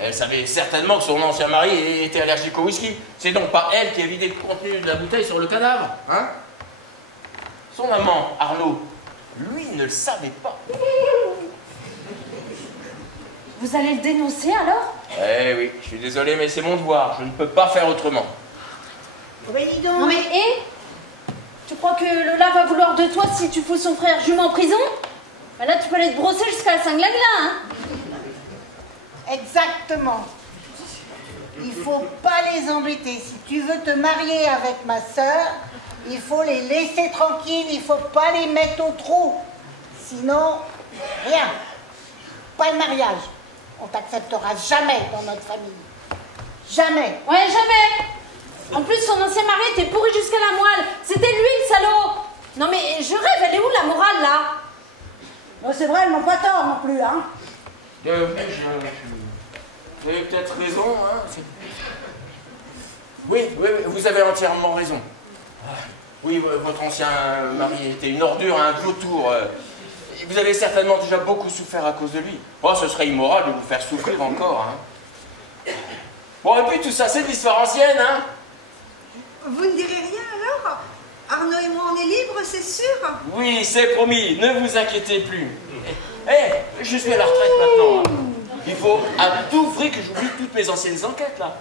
elle savait certainement que son ancien mari était allergique au whisky. C'est donc pas elle qui a vidé le contenu de la bouteille sur le cadavre, hein? Son amant, Arnaud, lui ne le savait pas. Vous allez le dénoncer alors? Eh oui, je suis désolé, mais c'est mon devoir. Je ne peux pas faire autrement. Oh ben dis donc. Non mais, tu crois que Lola va vouloir de toi si tu fous son frère jumeau en prison? Bah là, tu peux aller te brosser jusqu'à la cinglagla, hein? Exactement. Il faut pas les embêter. Si tu veux te marier avec ma sœur, il faut les laisser tranquilles, il faut pas les mettre au trou. Sinon, rien. Pas de mariage. On t'acceptera jamais dans notre famille. Jamais. Ouais, jamais. En plus, son ancien mari était pourri jusqu'à la moelle. C'était lui, le salaud. Non mais, je rêve, elle est où la morale, là? Bon, c'est vrai, elles n'ont pas tort non plus, hein. Vous avez peut-être raison, hein. Oui, vous avez entièrement raison. Oui, votre ancien mari était une ordure, un vautour. Vous avez certainement déjà beaucoup souffert à cause de lui. Oh, ce serait immoral de vous faire souffrir encore, hein. Bon, et puis tout ça, c'est de l'histoire ancienne, hein. Vous ne direz rien alors? Arnaud et moi, on est libres, c'est sûr? Oui, c'est promis, ne vous inquiétez plus. Je suis à la retraite maintenant, hein. Il faut à tout prix que j'oublie toutes mes anciennes enquêtes, là.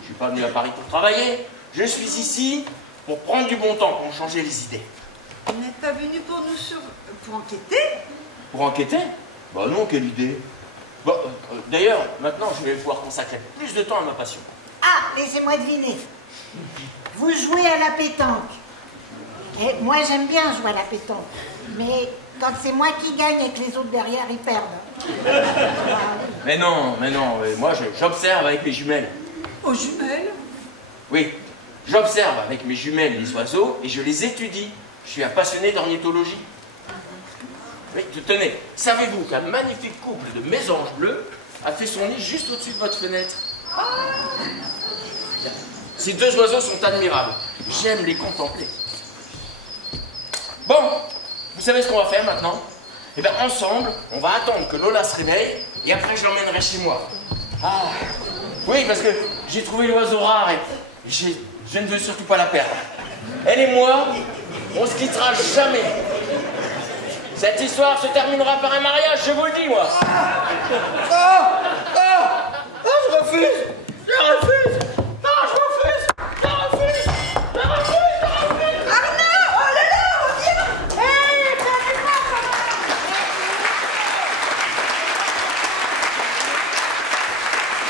Je suis pas venu à Paris pour travailler. Je suis ici pour prendre du bon temps, pour changer les idées. Vous n'êtes pas venu pour enquêter? Pour enquêter? Bah non, quelle idée. Bon, d'ailleurs, maintenant, je vais pouvoir consacrer plus de temps à ma passion. Ah, laissez-moi deviner. Vous jouez à la pétanque. Et moi, j'aime bien jouer à la pétanque. Mais quand c'est moi qui gagne et que les autres derrière, ils perdent. Mais non, moi, j'observe avec mes jumelles. Aux jumelles? Oui, j'observe avec mes jumelles les oiseaux et je les étudie. Je suis un passionné d'ornithologie. Oui, tenez, savez-vous qu'un magnifique couple de mésanges bleus a fait son nid juste au-dessus de votre fenêtre? Ces deux oiseaux sont admirables. J'aime les contempler. Bon, vous savez ce qu'on va faire maintenant? Eh bien, ensemble, on va attendre que Lola se réveille et après je l'emmènerai chez moi. Ah, oui, parce que j'ai trouvé l'oiseau rare et je ne veux surtout pas la perdre. Elle et moi, on se quittera jamais. Cette histoire se terminera par un mariage, je vous le dis, moi. Je refuse. Je refuse. Non, je refuse. Je refuse. Je refuse. Je refuse. Arnaud! Oh là là, reviens!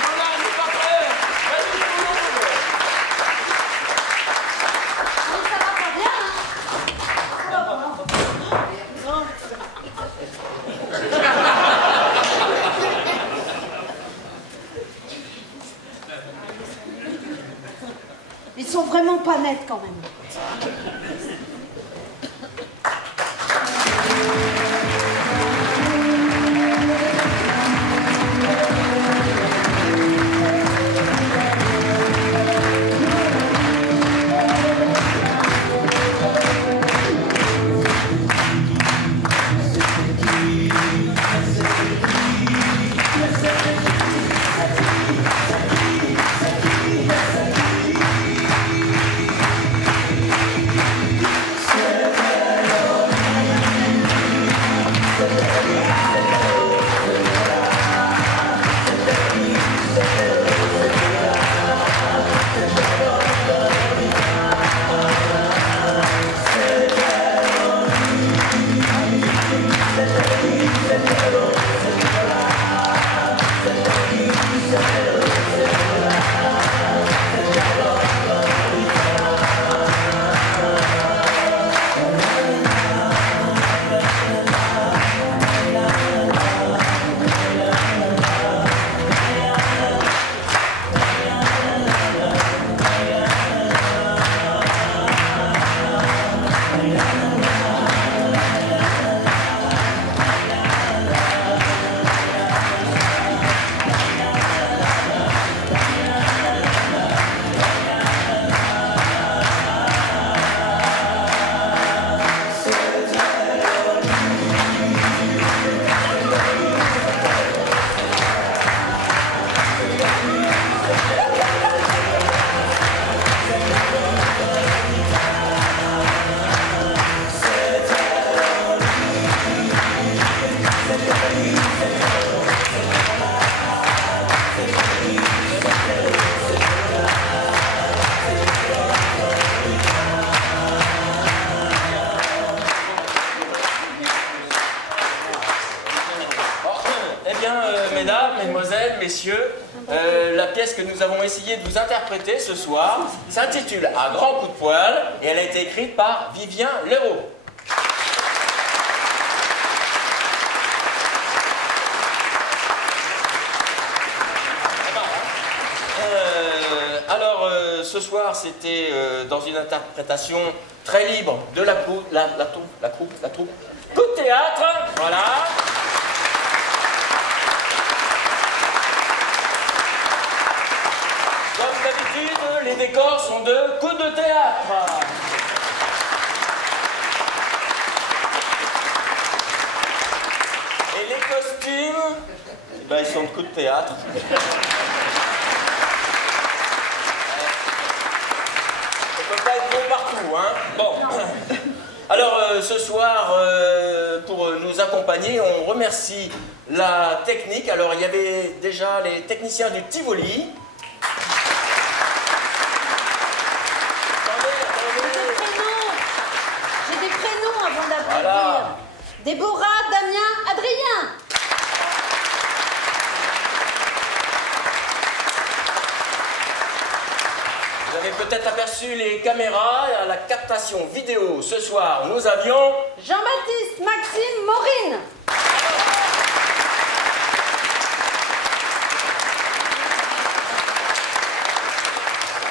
Voilà, n'aie pas peur. Vas-y, tout le monde. Mais ça va pas bien, hein? Ils sont vraiment pas nets quand même. Mesdames, mesdemoiselles, messieurs, la pièce que nous avons essayé de vous interpréter ce soir s'intitule « À grands coups de poil » et elle a été écrite par Vivien Leroux. Ce soir, c'était dans une interprétation très libre de la troupe, coup de théâtre, voilà. Comme d'habitude, les décors sont de coups de théâtre. Et les costumes, ben, ils sont de coups de théâtre. Pas être bon partout, hein. Bon. Alors, ce soir, pour nous accompagner, on remercie la technique. Alors, il y avait déjà les techniciens du Tivoli. J'ai des prénoms avant d'applaudir. Voilà. Déborah, Damien, Adrien. Vous avez peut-être aperçu les caméras à la captation vidéo. Ce soir, nous avions Jean-Baptiste, Maxime, Maureen.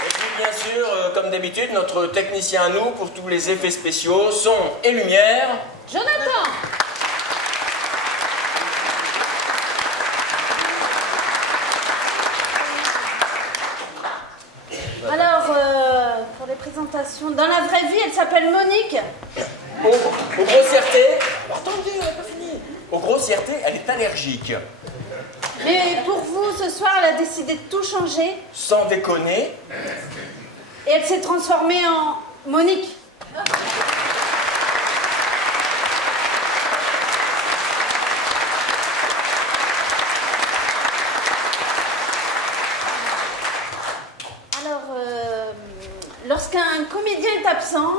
Et puis, bien sûr, comme d'habitude, notre technicien à nous pour tous les effets spéciaux, son et lumière. Jonathan. Alors, pour les présentations, dans la vraie vie, elle s'appelle Monique. Aux grossièretés, attendez, on n'a pas fini. Aux grossièretés, elle est allergique. Mais pour vous, ce soir, elle a décidé de tout changer. Sans déconner. Et elle s'est transformée en Monique. Alors, lorsqu'un comédien est absent,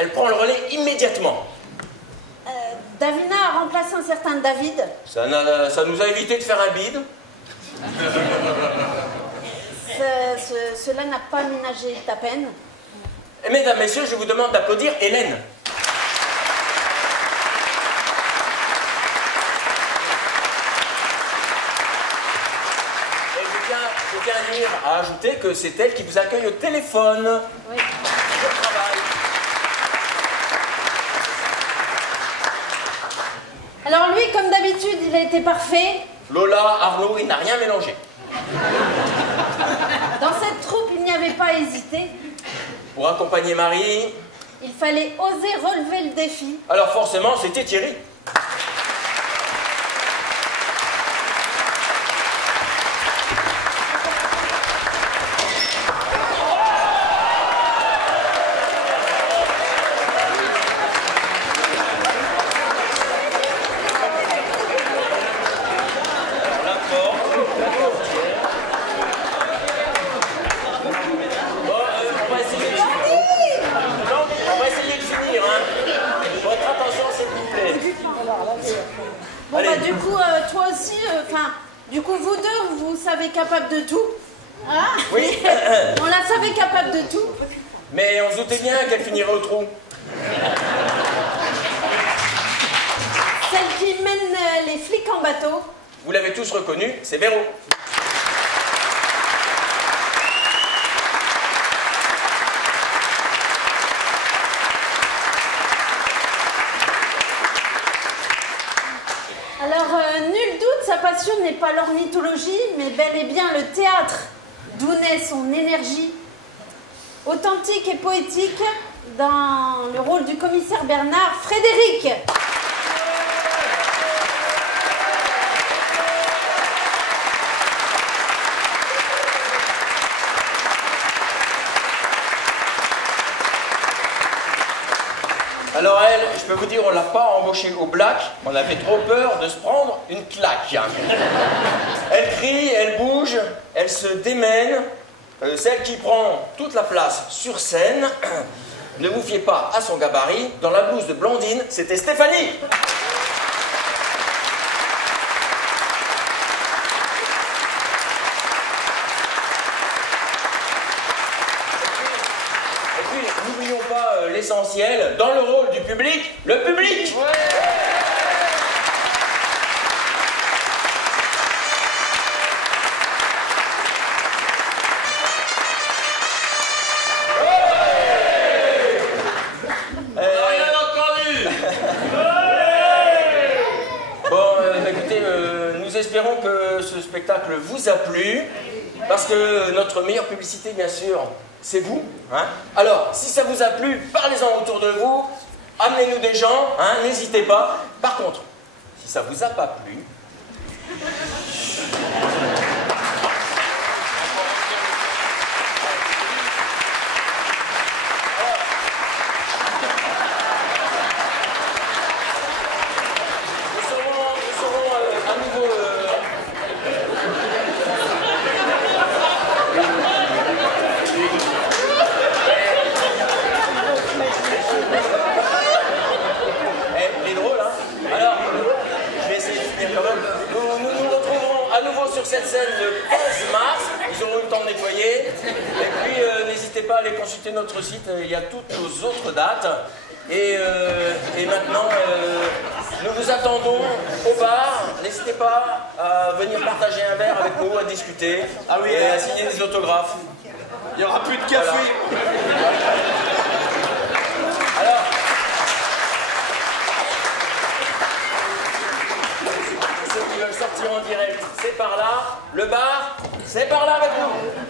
Elle prend le relais immédiatement. Davina a remplacé un certain David. Ça nous a évité de faire un bide. Cela n'a pas ménagé ta peine. Et mesdames, messieurs, je vous demande d'applaudir Hélène. Et je tiens à dire à ajouter que c'est elle qui vous accueille au téléphone. Oui. Bon travail. Alors lui, comme d'habitude, il a été parfait. Lola, Arnaud, il n'a rien mélangé. Dans cette troupe, il n'y avait pas à hésiter. Pour accompagner Marie, Il fallait oser relever le défi. alors forcément, c'était Thierry. On va essayer de finir, hein. Votre attention, s'il vous plaît. Bon, Allez. bah, du coup, toi aussi, du coup, vous deux, vous savez capable de tout. Hein? Oui. On la savait capable de tout. Mais on se doutait bien qu'elle finirait au trou. Celle qui mène les flics en bateau. Vous l'avez tous reconnu, c'est Véro. Alors, nul doute, sa passion n'est pas l'ornithologie, mais bel et bien le théâtre, d'où naît son énergie. Authentique et poétique, dans le rôle du commissaire Bernard, Frédéric. Alors elle, je peux vous dire, on l'a pas embauchée au black, on avait trop peur de se prendre une claque. Elle crie, elle bouge, elle se démène. Celle qui prend toute la place sur scène, ne vous fiez pas à son gabarit, dans la blouse de Blandine, c'était Stéphanie. Et puis, n'oublions pas l'essentiel, dans le rôle du public, le public. Espérons que ce spectacle vous a plu, parce que notre meilleure publicité, bien sûr, c'est vous. Hein. Alors, si ça vous a plu, parlez-en autour de vous, amenez-nous des gens, hein, n'hésitez pas. Par contre, si ça vous a pas plu... sur cette scène le 15 mars, ils auront eu le temps de nettoyer. Et puis n'hésitez pas à aller consulter notre site, il y a toutes nos autres dates. Et maintenant, nous vous attendons au bar. N'hésitez pas à venir partager un verre avec nous, à discuter, et à signer des autographes. Il n'y aura plus de café. Voilà. Alors, ceux qui veulent sortir en direct, c'est par là. Le bar, c'est par là avec nous.